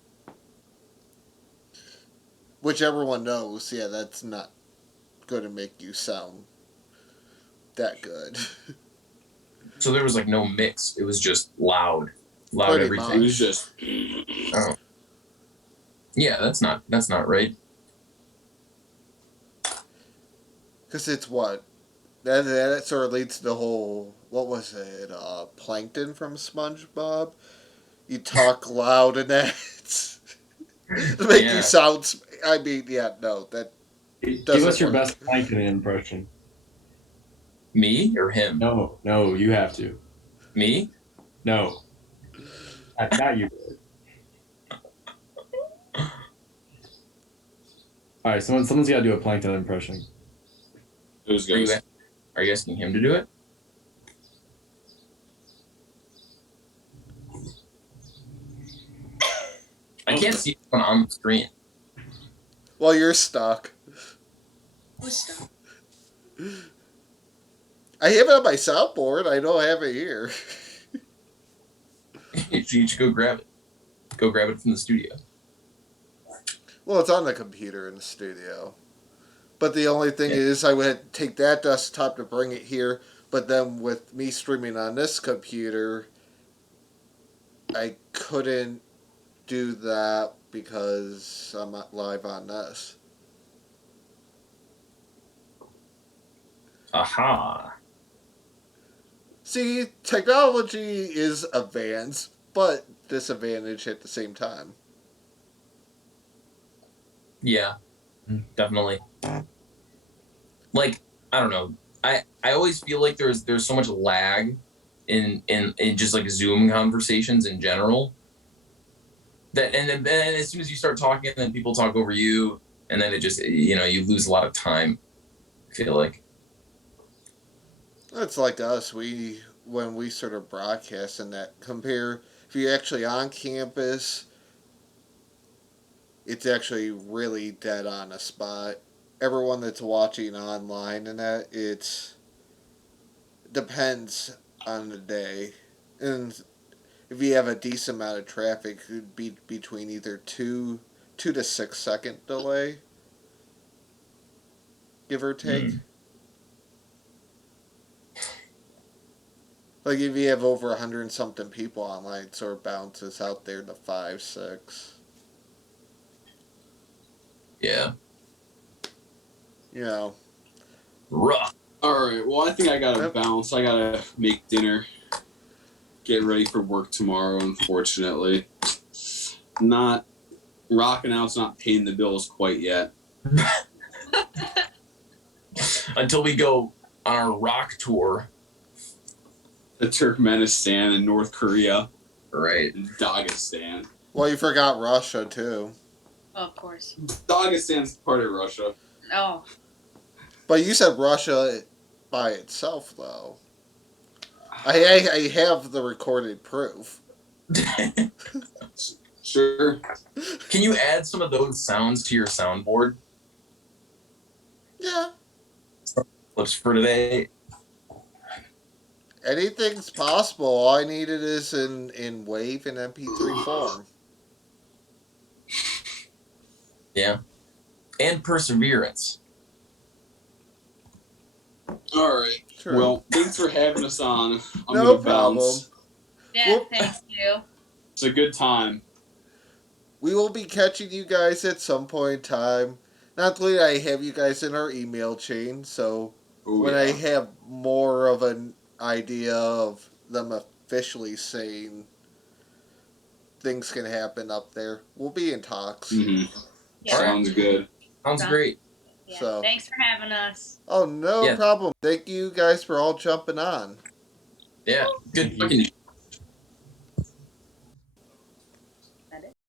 which everyone knows. Yeah, that's not going to make you sound that good. So there was like no mix. It was just loud Pretty It everything. was much. just. Oh, yeah, that's not right. Because it's what that sort of leads to the whole what was it? Plankton from SpongeBob. You talk loud and that to make you Yeah, sound. I mean, yeah, no, that Give us doesn't your work. best Plankton impression. me or him? No, you have to. Me? No, not you. All right, someone's got to do a Plankton impression. Who's Are you goes? are you asking him to do it? I can't see it on the screen. Well, you're stuck. Who's stuff? I have it on my soundboard. I don't have it here. You should go grab it. Go grab it from the studio. Well, it's on the computer in the studio. But the only thing Yeah. is, I would take that desktop to bring it here. But then with me streaming on this computer, I couldn't do that because I'm not live on this. Aha. See, technology is advanced, but disadvantage at the same time. Yeah, definitely. Like, I don't know. I always feel like there's so much lag in just like Zoom conversations in general. That and then as soon as you start talking, then people talk over you, and then it just you lose a lot of time. I feel like. It's like us. When we sort of broadcast and that compare if you're actually on campus, it's actually really dead on a spot. Everyone that's watching online and that it's depends on the day, and if you have a decent amount of traffic, it could be between either 2 to 6 second delay, give or take. Mm. Like if you have over 100 and something people online, it sort of bounces out there to 5, 6. Yeah. You know. Rough. All right. Well, I think I gotta Yep. bounce. I gotta make dinner. Get ready for work tomorrow. Unfortunately, not rocking out's not paying the bills quite yet. Until we go on our rock tour. The Turkmenistan and North Korea Right. and Dagestan. Well, you forgot Russia too. Oh, of course. Dagestan's part of Russia. Oh, But you said Russia by itself, though. I have the recorded proof. Sure. Can you add some of those sounds to your soundboard Yeah. clips for today? Anything's possible. All I needed is in WAV and MP3 form. Yeah. And perseverance. All right. True. Well, thanks for having us on. I'm No gonna bounce. yeah. Well- Thank you. It's a good time. We will be catching you guys at some point in time. Not only I have you guys in our email chain, so Ooh, when yeah. I have more of an idea of them officially saying things can happen up there, we'll be in talks. Mhm. Yeah. Sounds good. Sounds great. Yeah. So- Thanks for having us. Oh, no Yeah. problem. Thank you guys for all jumping on. Yeah. Good Thank you. talking to you.